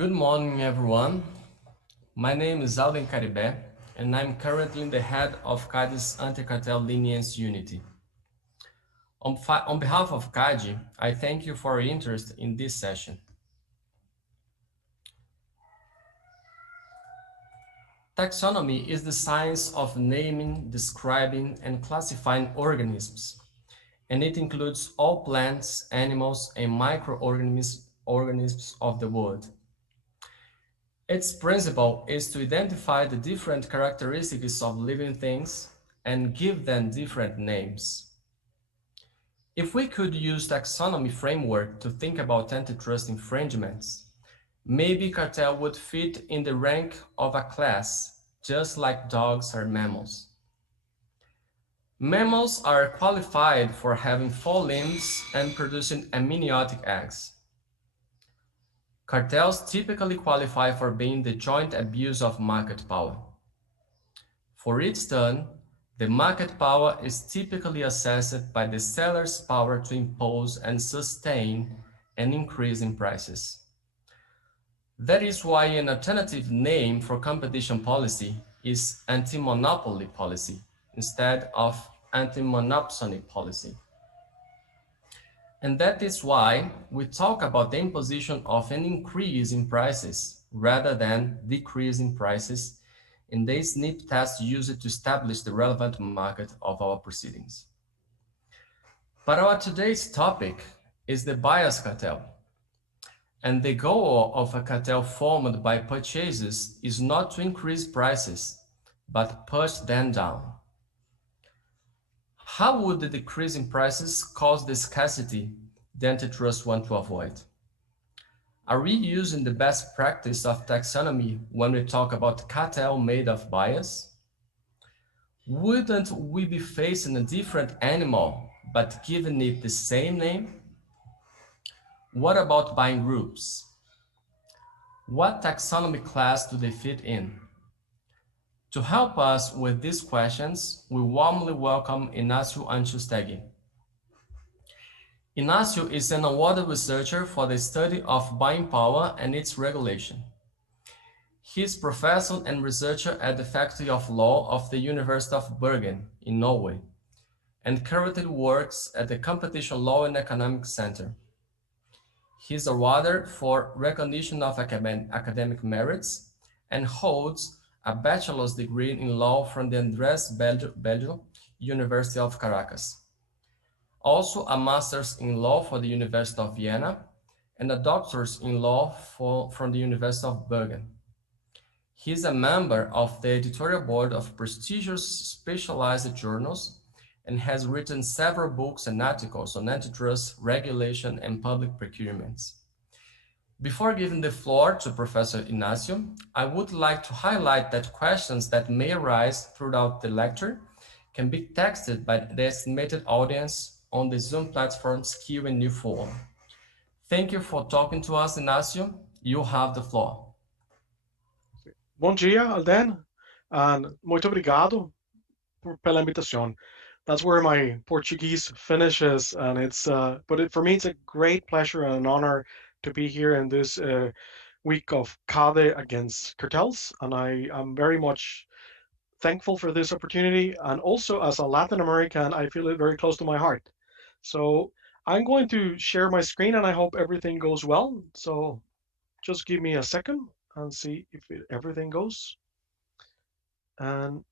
Good morning, everyone. My name is Alden Caribé, and I'm currently the head of CADI's Anti-Cartel Lenience Unity. On behalf of CADI, I thank you for your interest in this session. Taxonomy is the science of naming, describing, and classifying organisms, and it includes all plants, animals, and microorganisms of the world. Its principle is to identify the different characteristics of living things and give them different names. If we could use taxonomy framework to think about antitrust infringements, maybe cartel would fit in the rank of a class, just like dogs are mammals. Mammals are qualified for having 4 limbs and producing amniotic eggs. Cartels typically qualify for being the joint abuse of market power. For each turn, the market power is typically assessed by the seller's power to impose and sustain an increase in prices. That is why an alternative name for competition policy is anti-monopoly policy instead of anti-monopsony policy. And that is why we talk about the imposition of an increase in prices rather than decrease in prices in the SNP test used to establish the relevant market of our proceedings. But our today's topic is the bias cartel. And the goal of a cartel formed by purchasers is not to increase prices, but push them down. How would the decrease in prices cause the scarcity the antitrust want to avoid? Are we using the best practice of taxonomy when we talk about cartel made of bias? Wouldn't we be facing a different animal, but giving it the same name? What about buying groups? What taxonomy class do they fit in? To help us with these questions, we warmly welcome Ignacio Anchustegui. Ignacio is an awarded researcher for the study of buying power and its regulation. He is professor and researcher at the Faculty of Law of the University of Bergen in Norway, and currently works at the Competition Law and Economics Center. He is awarded for recognition of academic merits and holds a bachelor's degree in law from the Andrés Bello University of Caracas. Also a master's in law for the University of Vienna and a doctor's in law from the University of Bergen. He is a member of the editorial board of prestigious specialized journals and has written several books and articles on antitrust, regulation, and public procurements. Before giving the floor to Professor Ignacio, I would like to highlight that questions that may arise throughout the lecture can be texted by the estimated audience on the Zoom platform's Q&A forum. Thank you for talking to us, Ignacio. You have the floor. Bom dia, Alden, and muito obrigado pela invitación. That's where my Portuguese finishes, and for me, it's a great pleasure and an honor to be here in this week of CADE against cartels, and I am very much thankful for this opportunity. And also, as a Latin American, I feel it very close to my heart. So I'm going to share my screen, and I hope everything goes well. So just give me a second and see if everything goes. And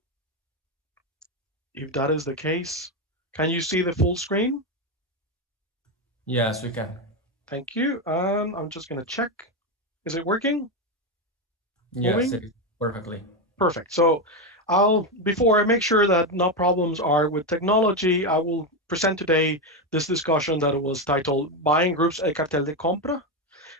if that is the case, can you see the full screen? Yes, we can. Thank you. I'm just going to check. Is it working? Yes, perfectly. Perfect. So before I make sure that no problems are with technology, I will present today this discussion that was titled Buying Groups a Cartel de Compra.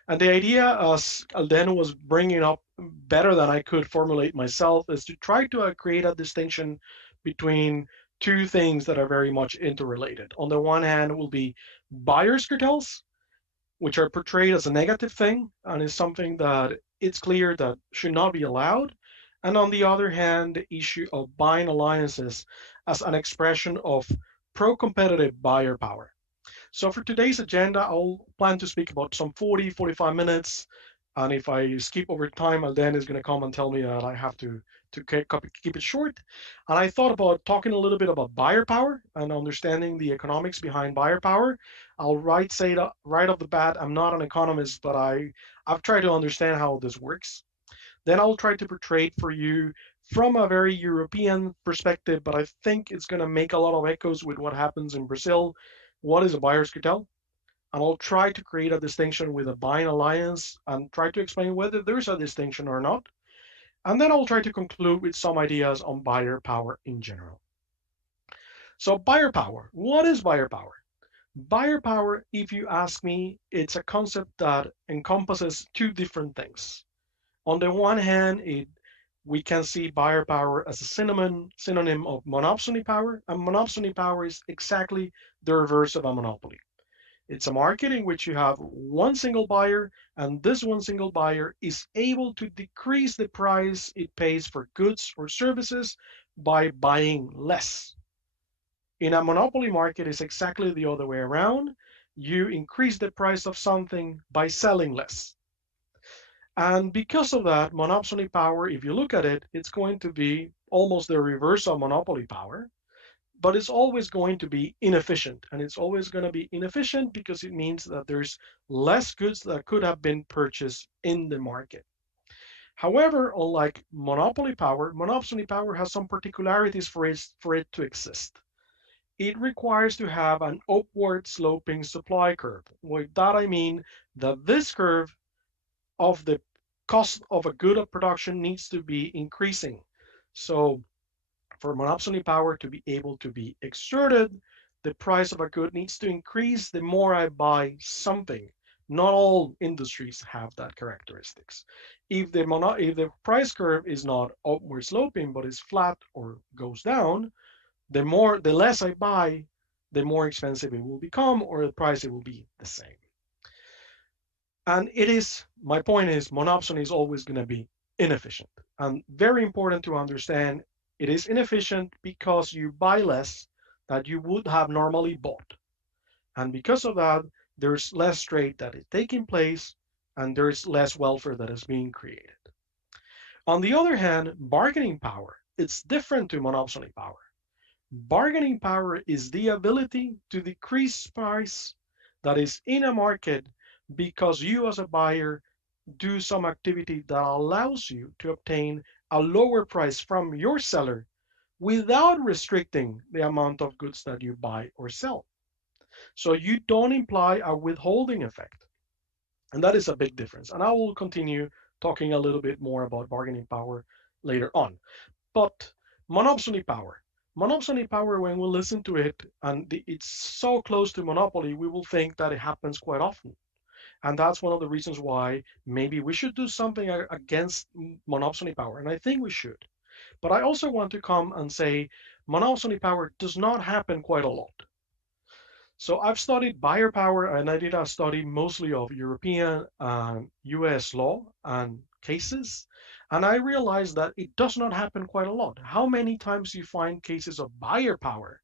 And the idea, as Alden was bringing up better than I could formulate myself, is to try to create a distinction between two things that are very much interrelated. On the one hand, will be buyers' cartels, which are portrayed as a negative thing and is something that it's clear that should not be allowed. And on the other hand, the issue of buying alliances as an expression of pro-competitive buyer power. So for today's agenda, I'll plan to speak about some 45 minutes And if I skip over time, Alden is going to come and tell me that I have to keep it short. And I thought about talking a little bit about buyer power and understanding the economics behind buyer power. I'll say that right off the bat, I'm not an economist, but I've tried to understand how this works. Then I'll try to portray it for you from a very European perspective, but I think it's going to make a lot of echoes with what happens in Brazil. What is a buyer's cartel? And I'll try to create a distinction with a buying alliance and try to explain whether there's a distinction or not. And then I'll try to conclude with some ideas on buyer power in general. So, buyer power. What is buyer power? Buyer power, if you ask me, it's a concept that encompasses two different things. On the one hand, we can see buyer power as a synonym of monopsony power, and monopsony power is exactly the reverse of a monopoly. It's a market in which you have one single buyer, and this one single buyer is able to decrease the price it pays for goods or services by buying less. In a monopoly market, it's exactly the other way around. You increase the price of something by selling less. And because of that, monopsony power, if you look at it, it's going to be almost the reverse of monopoly power, but it's always going to be inefficient. And it's always going to be inefficient because it means that there's less goods that could have been purchased in the market. However, unlike monopoly power, monopsony power has some particularities for it to exist. It requires to have an upward sloping supply curve. With that, I mean that this curve of the cost of a good of production needs to be increasing. So for monopsony power to be able to be exerted, the price of a good needs to increase the more I buy something. Not all industries have that characteristics. If the price curve is not upward sloping but is flat or goes down, the less I buy, the more expensive it will become, or the price it will be the same. And my point is, monopsony is always going to be inefficient. And very important to understand, it is inefficient because you buy less that you would have normally bought. And because of that, there's less trade that is taking place and there's less welfare that is being created. On the other hand, bargaining power, it's different to monopsony power. Bargaining power is the ability to decrease price that is in a market because you as a buyer do some activity that allows you to obtain a lower price from your seller without restricting the amount of goods that you buy or sell. So you don't imply a withholding effect. And that is a big difference. And I will continue talking a little bit more about bargaining power later on. But monopsony power. Monopsony power, when we listen to it, and it's so close to monopoly, we will think that it happens quite often. And that's one of the reasons why maybe we should do something against monopsony power. And I think we should. But I also want to come and say monopsony power does not happen quite a lot. So I've studied buyer power, and I did a study mostly of European and US law and cases. And I realized that it does not happen quite a lot. How many times do you find cases of buyer power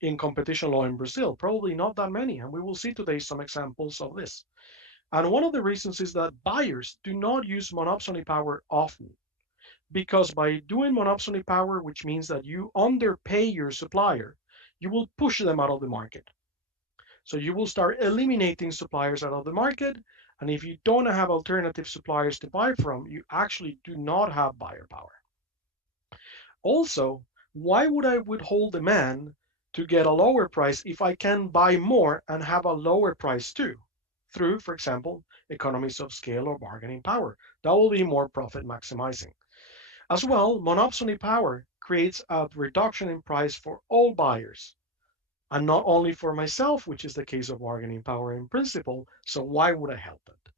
in competition law in Brazil? Probably not that many. And we will see today some examples of this. And one of the reasons is that buyers do not use monopsony power often. Because by doing monopsony power, which means that you underpay your supplier, you will push them out of the market. So you will start eliminating suppliers out of the market. And if you don't have alternative suppliers to buy from, you actually do not have buyer power. Also, why would I withhold demand to get a lower price if I can buy more and have a lower price too? Through, for example, economies of scale or bargaining power. That will be more profit maximizing. As well, monopsony power creates a reduction in price for all buyers, and not only for myself, which is the case of bargaining power in principle. So why would I help it?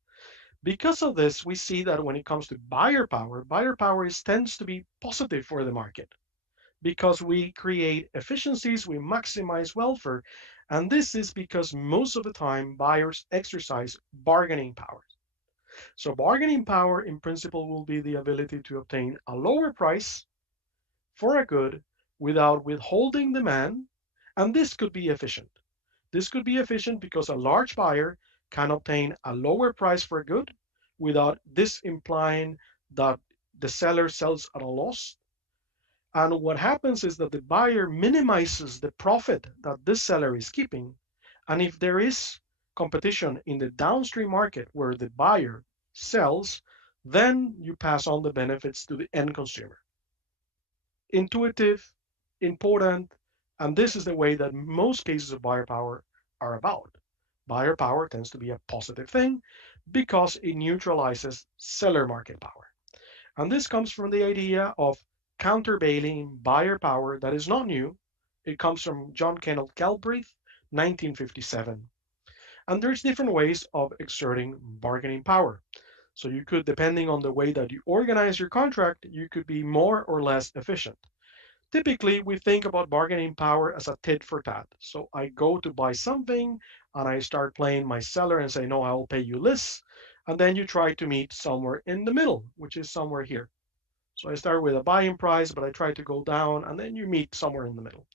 Because of this, we see that when it comes to buyer power tends to be positive for the market because we create efficiencies, we maximize welfare, and this is because most of the time buyers exercise bargaining power. So bargaining power in principle will be the ability to obtain a lower price for a good without withholding demand, and this could be efficient. This could be efficient because a large buyer can obtain a lower price for a good without this implying that the seller sells at a loss. And what happens is that the buyer minimizes the profit that this seller is keeping. And if there is competition in the downstream market where the buyer sells, then you pass on the benefits to the end consumer. Intuitive, important, and this is the way that most cases of buyer power are about. Buyer power tends to be a positive thing because it neutralizes seller market power. And this comes from the idea of countervailing buyer power that is not new. It comes from John Kenneth Galbraith, 1957. And there's different ways of exerting bargaining power. So you could, depending on the way that you organize your contract, you could be more or less efficient. Typically, we think about bargaining power as a tit for tat. So I go to buy something and I start playing my seller and say, no, I will pay you this. And then you try to meet somewhere in the middle, which is somewhere here. So I start with a buying price, but I try to go down and then you meet somewhere in the middle.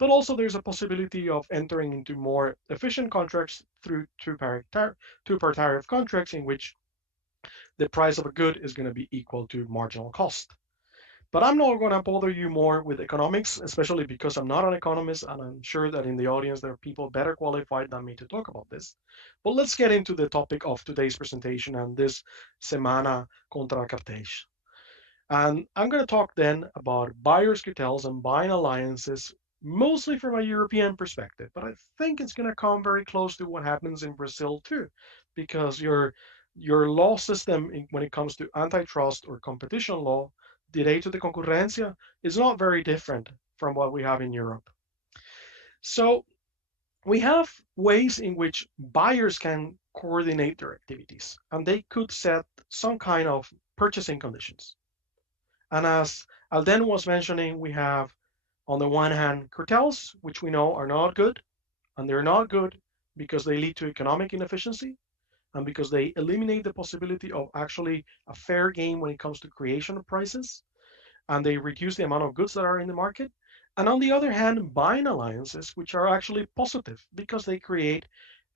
But also there's a possibility of entering into more efficient contracts through two-part tariff contracts in which the price of a good is going to be equal to marginal cost. But I'm not going to bother you more with economics, especially because I'm not an economist, and I'm sure that in the audience there are people better qualified than me to talk about this. But let's get into the topic of today's presentation and this Semana contra Cartels. And I'm going to talk then about buyer's cartels and buying alliances, mostly from a European perspective. But I think it's going to come very close to what happens in Brazil too, because your law system when it comes to antitrust or competition law, direito de concurrencia, is not very different from what we have in Europe. So we have ways in which buyers can coordinate their activities, and they could set some kind of purchasing conditions. And as Alden was mentioning, we have, on the one hand, cartels, which we know are not good, and they're not good because they lead to economic inefficiency and because they eliminate the possibility of actually a fair game when it comes to creation of prices, and they reduce the amount of goods that are in the market. And on the other hand, buying alliances, which are actually positive because they create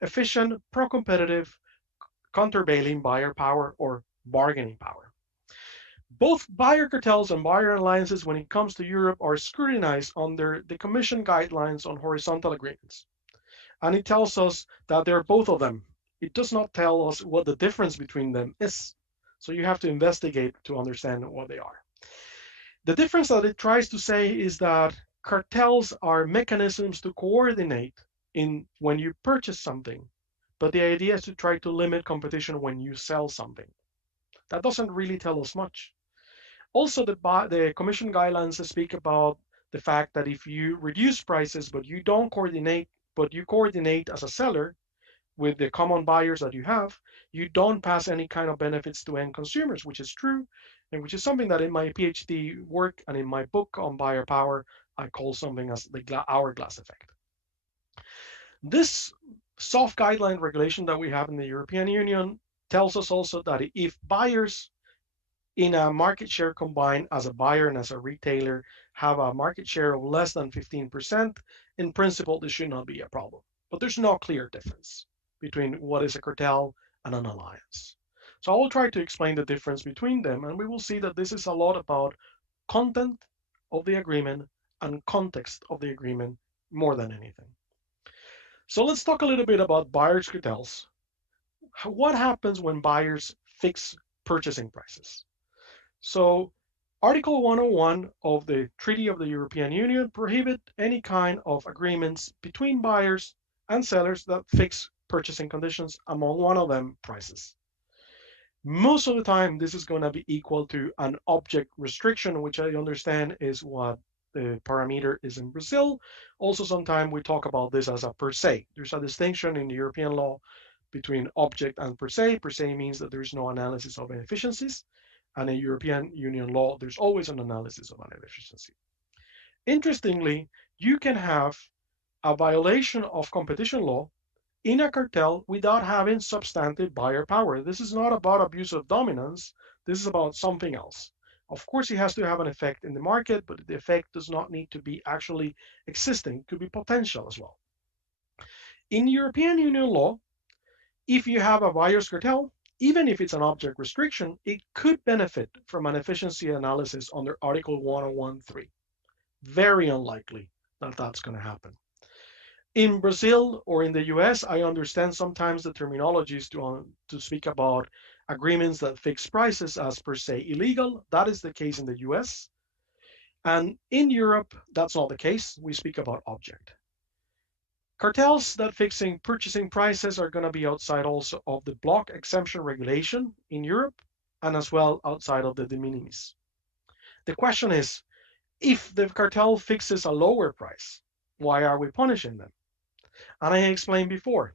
efficient, pro-competitive, countervailing buyer power or bargaining power. Both buyer cartels and buyer alliances, when it comes to Europe, are scrutinized under the Commission guidelines on horizontal agreements. And it tells us that there are both of them. It does not tell us what the difference between them is. So you have to investigate to understand what they are. The difference that it tries to say is that cartels are mechanisms to coordinate in when you purchase something, but the idea is to try to limit competition when you sell something. That doesn't really tell us much. Also, the Commission guidelines speak about the fact that if you reduce prices but you don't coordinate, but you coordinate as a seller with the common buyers that you have, you don't pass any kind of benefits to end consumers, which is true, and which is something that in my PhD work and in my book on buyer power, I call something as the hourglass effect. This soft guideline regulation that we have in the European Union tells us also that if buyers in a market share combined as a buyer and as a retailer have a market share of less than 15%, in principle, this should not be a problem. But there's no clear difference between what is a cartel and an alliance. So I will try to explain the difference between them, and we will see that this is a lot about content of the agreement and context of the agreement more than anything. So let's talk a little bit about buyer's cartels. What happens when buyers fix purchasing prices? So Article 101 of the Treaty of the European Union prohibit any kind of agreements between buyers and sellers that fix purchasing conditions, among one of them prices. Most of the time, this is going to be equal to an object restriction, which I understand is what the parameter is in Brazil. Also, sometimes we talk about this as a per se. There's a distinction in the European law between object and per se. Per se means that there's no analysis of inefficiencies. And in European Union law, there's always an analysis of an inefficiency. Interestingly, you can have a violation of competition law in a cartel without having substantive buyer power. This is not about abuse of dominance. This is about something else. Of course, it has to have an effect in the market, but the effect does not need to be actually existing. It could be potential as well. In European Union law, if you have a buyer's cartel, even if it's an object restriction, it could benefit from an efficiency analysis under Article 1013. Very unlikely that that's going to happen. In Brazil or in the US, I understand sometimes the terminologies to speak about agreements that fix prices as per se illegal. That is the case in the US. And in Europe, that's not the case. We speak about object. Cartels that fixing purchasing prices are going to be outside also of the block exemption regulation in Europe and as well outside of the de minimis. The question is, if the cartel fixes a lower price, why are we punishing them? And I explained before,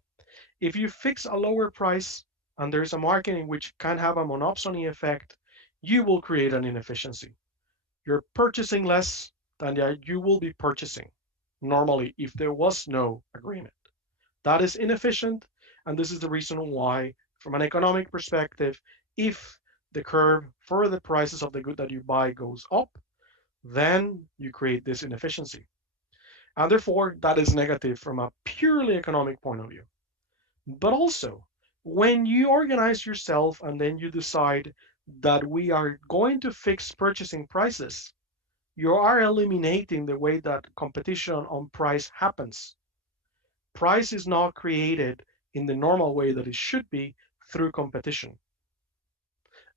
if you fix a lower price and there's a market in which can have a monopsony effect, you will create an inefficiency. You're purchasing less than you will be purchasing normally if there was no agreement. That is inefficient, and this is the reason why, from an economic perspective, if the curve for the prices of the good that you buy goes up, then you create this inefficiency. And therefore, that is negative from a purely economic point of view. But also, when you organize yourself and then you decide that we are going to fix purchasing prices, you are eliminating the way that competition on price happens. Price is not created in the normal way that it should be through competition.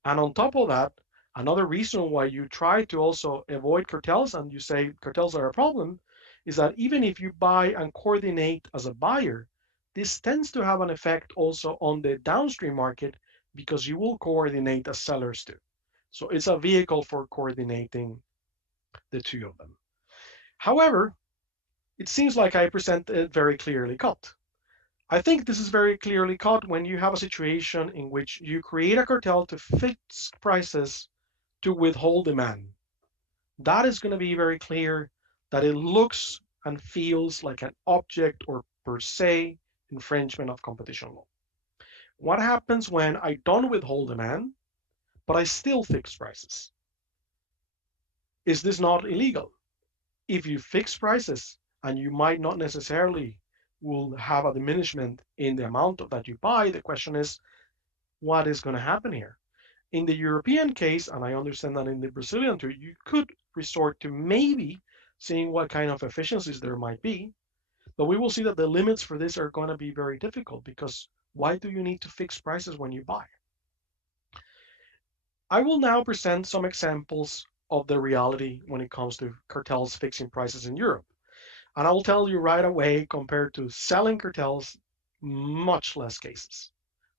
And on top of that, another reason why you try to also avoid cartels and you say cartels are a problem is that even if you buy and coordinate as a buyer, this tends to have an effect also on the downstream market because you will coordinate as sellers do. So it's a vehicle for coordinating the two of them. However, it seems like I present it very clearly cut. I think this is very clearly cut when you have a situation in which you create a cartel to fix prices to withhold demand. That is going to be very clear that it looks and feels like an object or per se infringement of competition law. What happens when I don't withhold demand, but I still fix prices? Is this not illegal? If you fix prices and you might not necessarily will have a diminishment in the amount that you buy, the question is, what is going to happen here? In the European case, and I understand that in the Brazilian too, you could resort to maybe seeing what kind of efficiencies there might be, but we will see that the limits for this are going to be very difficult because why do you need to fix prices when you buy? I will now present some examples of the reality when it comes to cartels fixing prices in Europe. And I will tell you right away, compared to selling cartels, much less cases.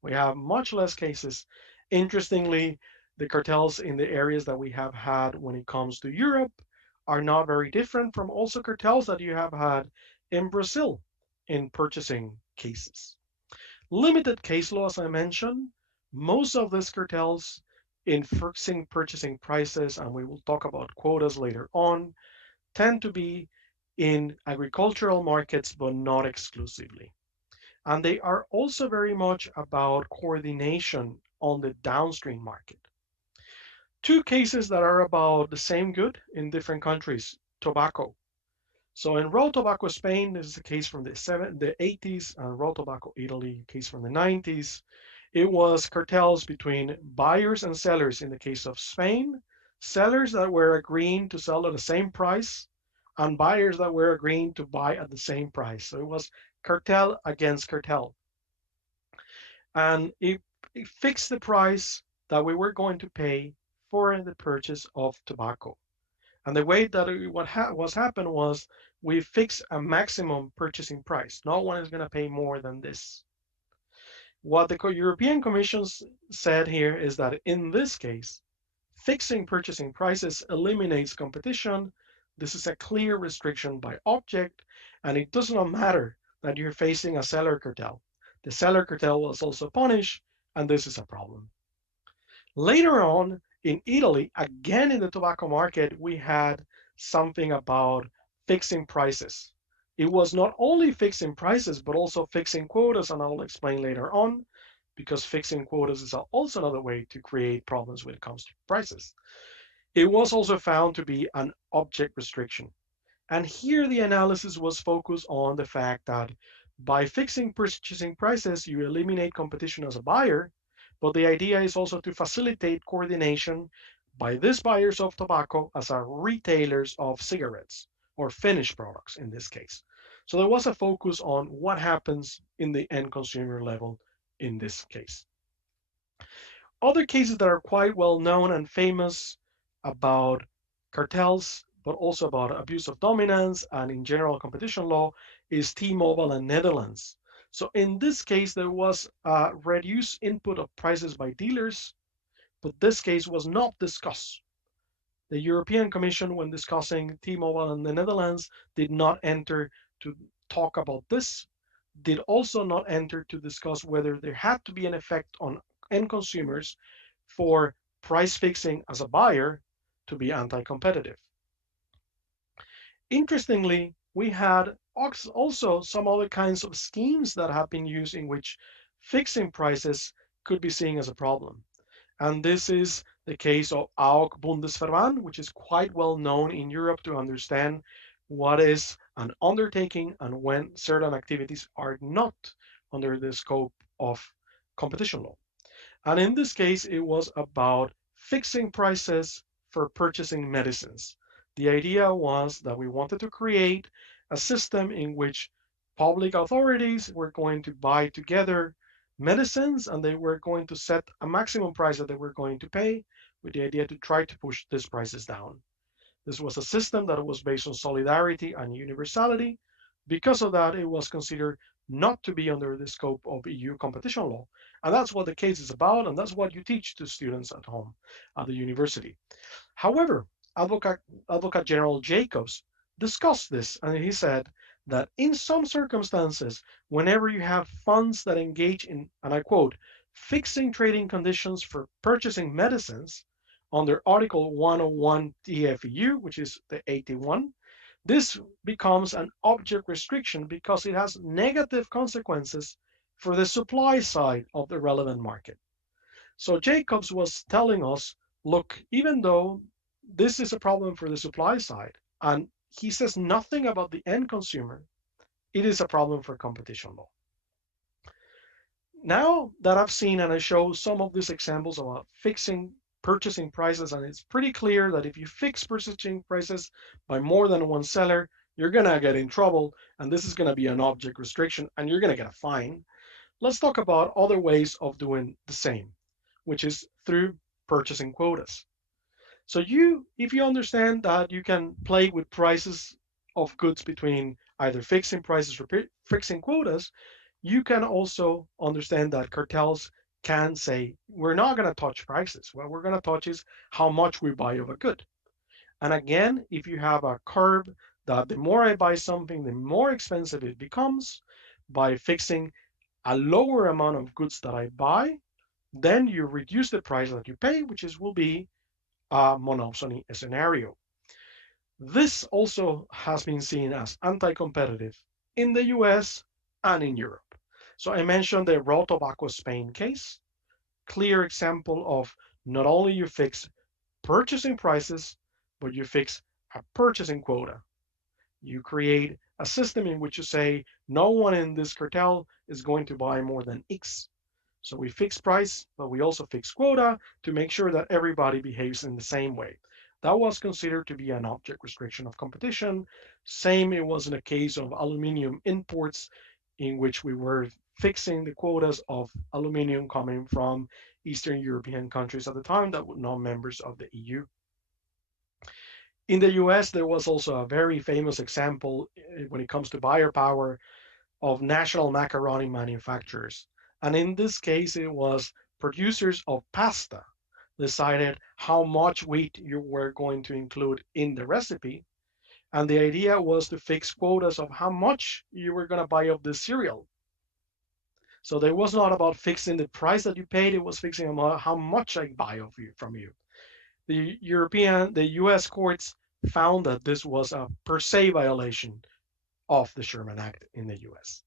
We have much less cases. Interestingly, the cartels in the areas that we have had when it comes to Europe are not very different from also cartels that you have had in Brazil in purchasing cases. Limited case law, as I mentioned, most of these cartels in fixing purchasing prices, and we will talk about quotas later on, tend to be in agricultural markets, but not exclusively. And they are also very much about coordination on the downstream market. Two cases that are about the same good in different countries, tobacco. So in raw tobacco Spain, this is a case from the 80s, and raw tobacco Italy, case from the 90s. It was cartels between buyers and sellers in the case of Spain, sellers that were agreeing to sell at the same price, and buyers that were agreeing to buy at the same price. So it was cartel against cartel. And it fixed the price that we were going to pay for the purchase of tobacco. And the way that was happened was we fix a maximum purchasing price. No one is going to pay more than this. What the European Commission said here is that in this case, fixing purchasing prices eliminates competition. This is a clear restriction by object, and it does not matter that you're facing a seller cartel. The seller cartel was also punished, and this is a problem. Later on, in Italy, again in the tobacco market, we had something about fixing prices. It was not only fixing prices, but also fixing quotas, and I'll explain later on, because fixing quotas is also another way to create problems when it comes to prices. It was also found to be an object restriction. And here the analysis was focused on the fact that by fixing purchasing prices, you eliminate competition as a buyer, but the idea is also to facilitate coordination by these buyers of tobacco as are retailers of cigarettes or finished products in this case. So there was a focus on what happens in the end consumer level in this case. Other cases that are quite well known and famous about cartels, but also about abuse of dominance and in general competition law, is T-Mobile and Netherlands. So in this case, there was a reduced input of prices by dealers, but this case was not discussed. The European Commission, when discussing T-Mobile and the Netherlands, did not enter to talk about this, did also not enter to discuss whether there had to be an effect on end consumers for price fixing as a buyer to be anti-competitive. Interestingly, we had also some other kinds of schemes that have been used in which fixing prices could be seen as a problem. And this is the case of AUK Bundesverband, which is quite well known in Europe to understand what is an undertaking and when certain activities are not under the scope of competition law. And in this case, it was about fixing prices for purchasing medicines. The idea was that we wanted to create a system in which public authorities were going to buy together medicines and they were going to set a maximum price that they were going to pay with the idea to try to push these prices down. This was a system that was based on solidarity and universality. Because of that, it was considered not to be under the scope of EU competition law. And that's what the case is about, and that's what you teach to students at home at the university. However, Advocate General Jacobs discussed this, and he said that in some circumstances, whenever you have funds that engage in, and I quote, fixing trading conditions for purchasing medicines under Article 101 TFEU, which is the 81, this becomes an object restriction because it has negative consequences for the supply side of the relevant market. So Jacobs was telling us, look, even though this is a problem for the supply side, and he says nothing about the end consumer, it is a problem for competition law. Now that I've seen and I show some of these examples about fixing purchasing prices, and it's pretty clear that if you fix purchasing prices by more than one seller, you're gonna get in trouble, and this is gonna be an object restriction, and you're gonna get a fine. Let's talk about other ways of doing the same, which is through purchasing quotas. So if you understand that you can play with prices of goods between either fixing prices or fixing quotas, you can also understand that cartels can say, we're not going to touch prices. What we're going to touch is how much we buy of a good. And again, if you have a curve that the more I buy something, the more expensive it becomes, by fixing a lower amount of goods that I buy, then you reduce the price that you pay, which will be a monopsony scenario. This also has been seen as anti-competitive in the US and in Europe. So I mentioned the raw tobacco Spain case, clear example of not only you fix purchasing prices, but you fix a purchasing quota. You create a system in which you say no one in this cartel is going to buy more than X. So we fix price, but we also fix quota to make sure that everybody behaves in the same way. That was considered to be an object restriction of competition. Same it was in the case of aluminium imports, in which we were fixing the quotas of aluminium coming from Eastern European countries at the time that were not members of the EU. In the US, there was also a very famous example when it comes to buyer power of national macaroni manufacturers. And in this case, it was producers of pasta decided how much wheat you were going to include in the recipe. And the idea was to fix quotas of how much you were going to buy of this cereal. So it was not about fixing the price that you paid, it was fixing how much I buy of you from you. The US courts found that this was a per se violation of the Sherman Act in the US.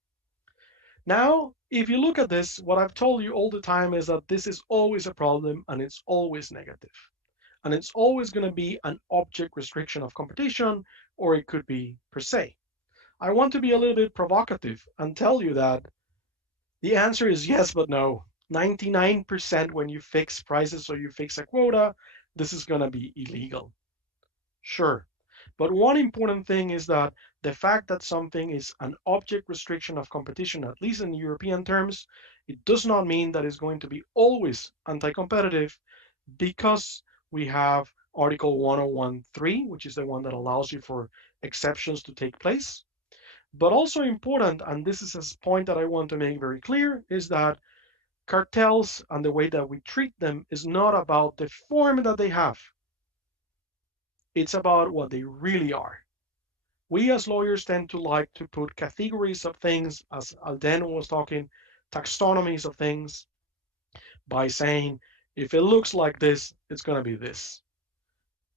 Now, if you look at this, what I've told you all the time is that this is always a problem and it's always negative. And it's always going to be an object restriction of competition, or it could be per se. I want to be a little bit provocative and tell you that the answer is yes, but no. 99% when you fix prices or you fix a quota, this is going to be illegal. Sure. But one important thing is that the fact that something is an object restriction of competition, at least in European terms, it does not mean that it's going to be always anti-competitive, because we have Article 1013, which is the one that allows you for exceptions to take place. But also important, and this is a point that I want to make very clear, is that cartels and the way that we treat them is not about the form that they have. It's about what they really are. We as lawyers tend to like to put categories of things, as Alden was talking, taxonomies of things, by saying, if it looks like this, it's going to be this.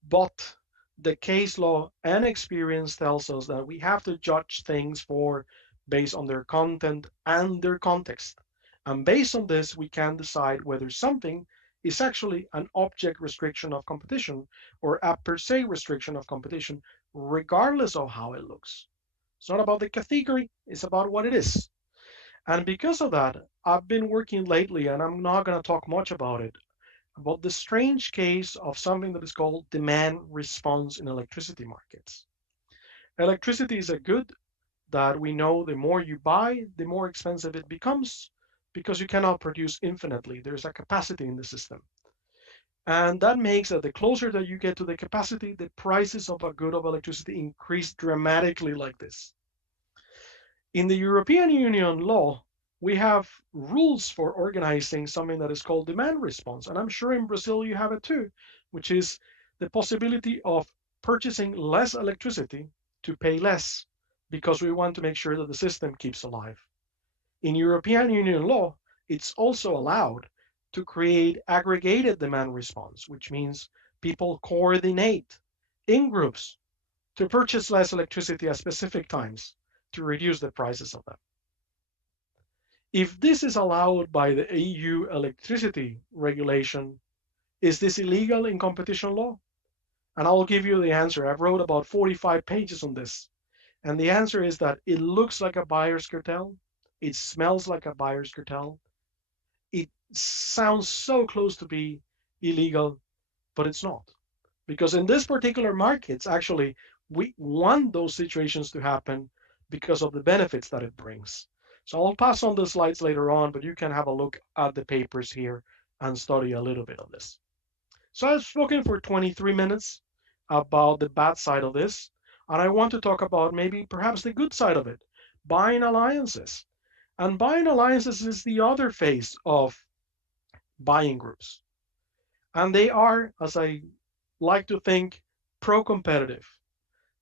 But the case law and experience tells us that we have to judge things for based on their content and their context. And based on this, we can decide whether something is actually an object restriction of competition or a per se restriction of competition, regardless of how it looks. It's not about the category, it's about what it is. And because of that, I've been working lately, and I'm not going to talk much about it, about the strange case of something that is called demand response in electricity markets. Electricity is a good that we know the more you buy, the more expensive it becomes, because you cannot produce infinitely. There's a capacity in the system. And that makes that the closer that you get to the capacity, the prices of a good of electricity increase dramatically like this. In the European Union law, we have rules for organizing something that is called demand response. And I'm sure in Brazil you have it too, which is the possibility of purchasing less electricity to pay less, because we want to make sure that the system keeps alive. In European Union law, it's also allowed to create aggregated demand response, which means people coordinate in groups to purchase less electricity at specific times to reduce the prices of them. If this is allowed by the EU electricity regulation, is this illegal in competition law? And I'll give you the answer. I've wrote about 45 pages on this. And the answer is that it looks like a buyer's cartel. It smells like a buyer's cartel. It sounds so close to be illegal, but it's not. Because in this particular markets, actually, we want those situations to happen because of the benefits that it brings. So I'll pass on the slides later on, but you can have a look at the papers here and study a little bit of this. So I've spoken for 23 minutes about the bad side of this, and I want to talk about maybe perhaps the good side of it, buying alliances. And buying alliances is the other phase of buying groups. And they are, as I like to think, pro-competitive.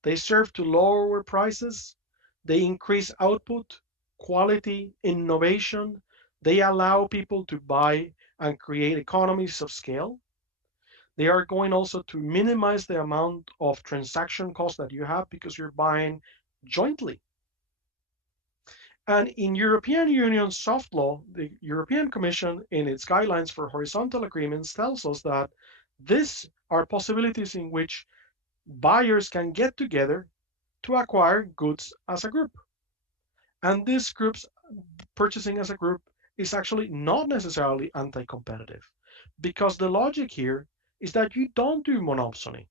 They serve to lower prices, they increase output, quality, innovation, they allow people to buy and create economies of scale. They are going also to minimize the amount of transaction costs that you have because you're buying jointly. And in European Union soft law, the European Commission in its guidelines for horizontal agreements tells us that these are possibilities in which buyers can get together to acquire goods as a group. And these groups purchasing as a group is actually not necessarily anti-competitive, because the logic here is that you don't do monopsony.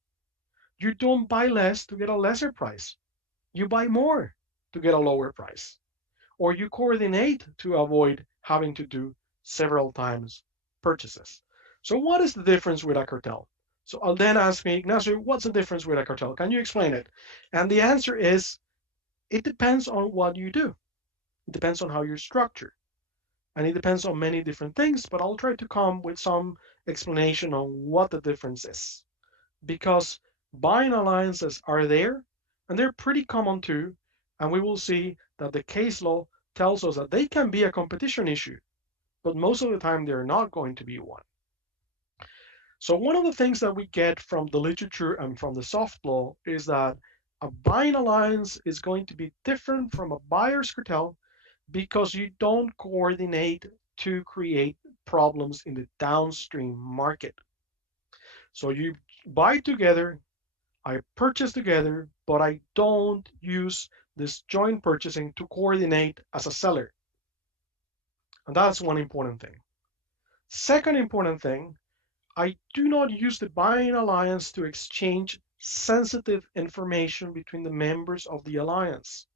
You don't buy less to get a lesser price. You buy more to get a lower price. Or you coordinate to avoid having to do several times purchases. So what is the difference with a cartel? So I'll then ask me, Ignacio, what's the difference with a cartel? Can you explain it? And the answer is, it depends on what you do. It depends on how you're structured. And it depends on many different things, but I'll try to come with some explanation on what the difference is. Because buying alliances are there, and they're pretty common too, and we will see that the case law tells us that they can be a competition issue, but most of the time they're not going to be one. So one of the things that we get from the literature and from the soft law is that a buying alliance is going to be different from a buyer's cartel because you don't coordinate to create problems in the downstream market. So you buy together, I purchase together, but I don't use this joint purchasing to coordinate as a seller. And that's one important thing. Second important thing, I do not use the buying alliance to exchange sensitive information between the members of the alliance.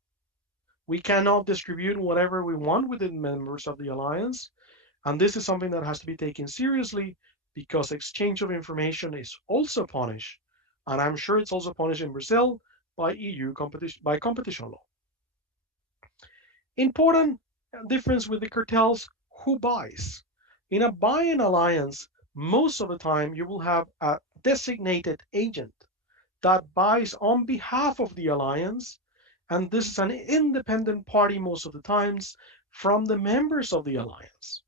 We cannot distribute whatever we want within members of the alliance, and this is something that has to be taken seriously because exchange of information is also punished, and I'm sure it's also punished in Brazil by EU competition law. Important difference with the cartels: who buys? In a buying alliance, most of the time you will have a designated agent that buys on behalf of the alliance, and this is an independent party most of the times from the members of the alliance.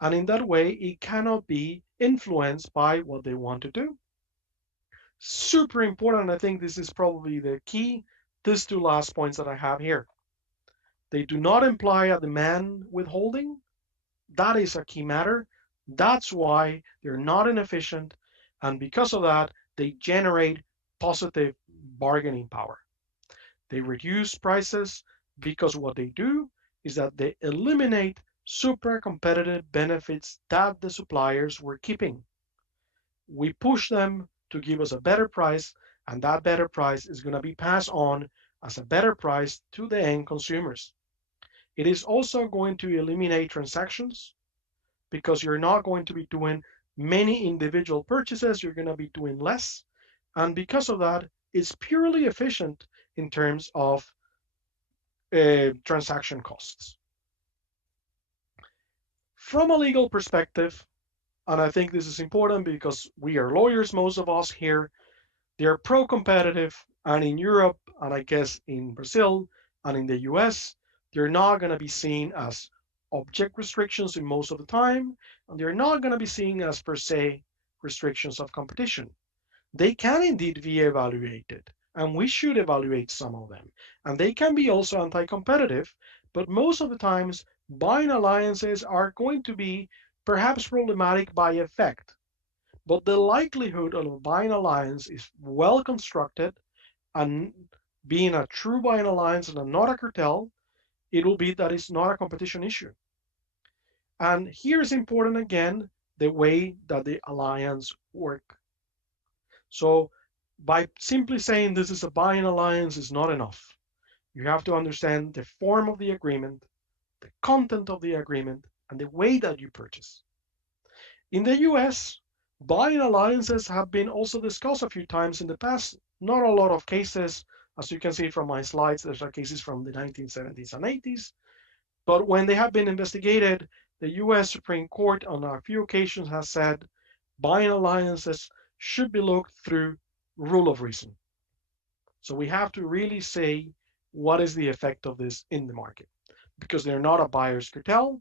And in that way, it cannot be influenced by what they want to do. Super important. I think this is probably the key. These two last points that I have here. They do not imply a demand withholding. That is a key matter. That's why they're not inefficient. And because of that, they generate positive bargaining power. They reduce prices because what they do is that they eliminate super competitive benefits that the suppliers were keeping. We push them to give us a better price, and that better price is going to be passed on as a better price to the end consumers. It is also going to eliminate transactions because you're not going to be doing many individual purchases, you're going to be doing less. And because of that, it's purely efficient in terms of transaction costs. From a legal perspective, and I think this is important because we are lawyers, most of us here, they're pro-competitive, and in Europe, and I guess in Brazil and in the US, they're not going to be seen as object restrictions in most of the time, and they're not going to be seen as per se restrictions of competition. They can indeed be evaluated, and we should evaluate some of them. And they can be also anti-competitive, but most of the times, buying alliances are going to be perhaps problematic by effect. But the likelihood of a buying alliance is well constructed, and being a true buying alliance and not a cartel, it will be that it's not a competition issue. And here is important again, the way that the alliance work. So by simply saying this is a buying alliance is not enough. You have to understand the form of the agreement, the content of the agreement, and the way that you purchase. In the US, buying alliances have been also discussed a few times in the past. Not a lot of cases, as you can see from my slides, there's cases from the 1970s and 80s. But when they have been investigated, the US Supreme Court on a few occasions has said buying alliances should be looked through rule of reason. So we have to really say what is the effect of this in the market, because they're not a buyer's cartel,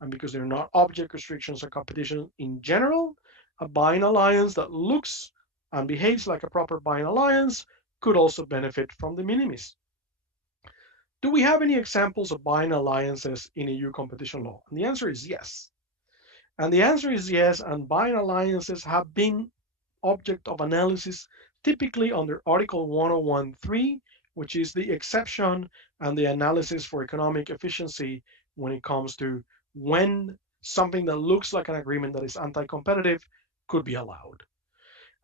and because they're not object restrictions or competition in general. A buying alliance that looks and behaves like a proper buying alliance could also benefit from de minimis. Do we have any examples of buying alliances in EU competition law? And the answer is yes. And the answer is yes, and buying alliances have been object of analysis typically under Article 101.3, which is the exception and the analysis for economic efficiency when it comes to when something that looks like an agreement that is anti-competitive could be allowed.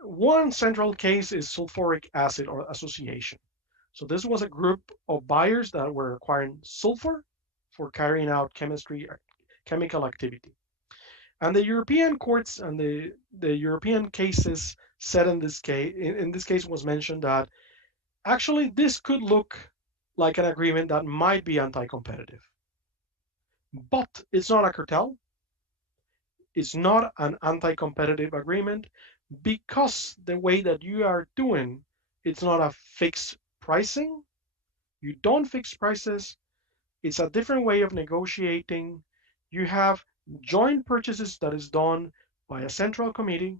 One central case is sulfuric acid or association. So this was a group of buyers that were acquiring sulfur for carrying out chemical activity. And the European courts and the European cases said in this case was mentioned that actually this could look like an agreement that might be anti-competitive. But it's not a cartel. It's not an anti-competitive agreement because the way that you are doing, it's not a fixed pricing. You don't fix prices. It's a different way of negotiating. You have joint purchases that is done by a central committee.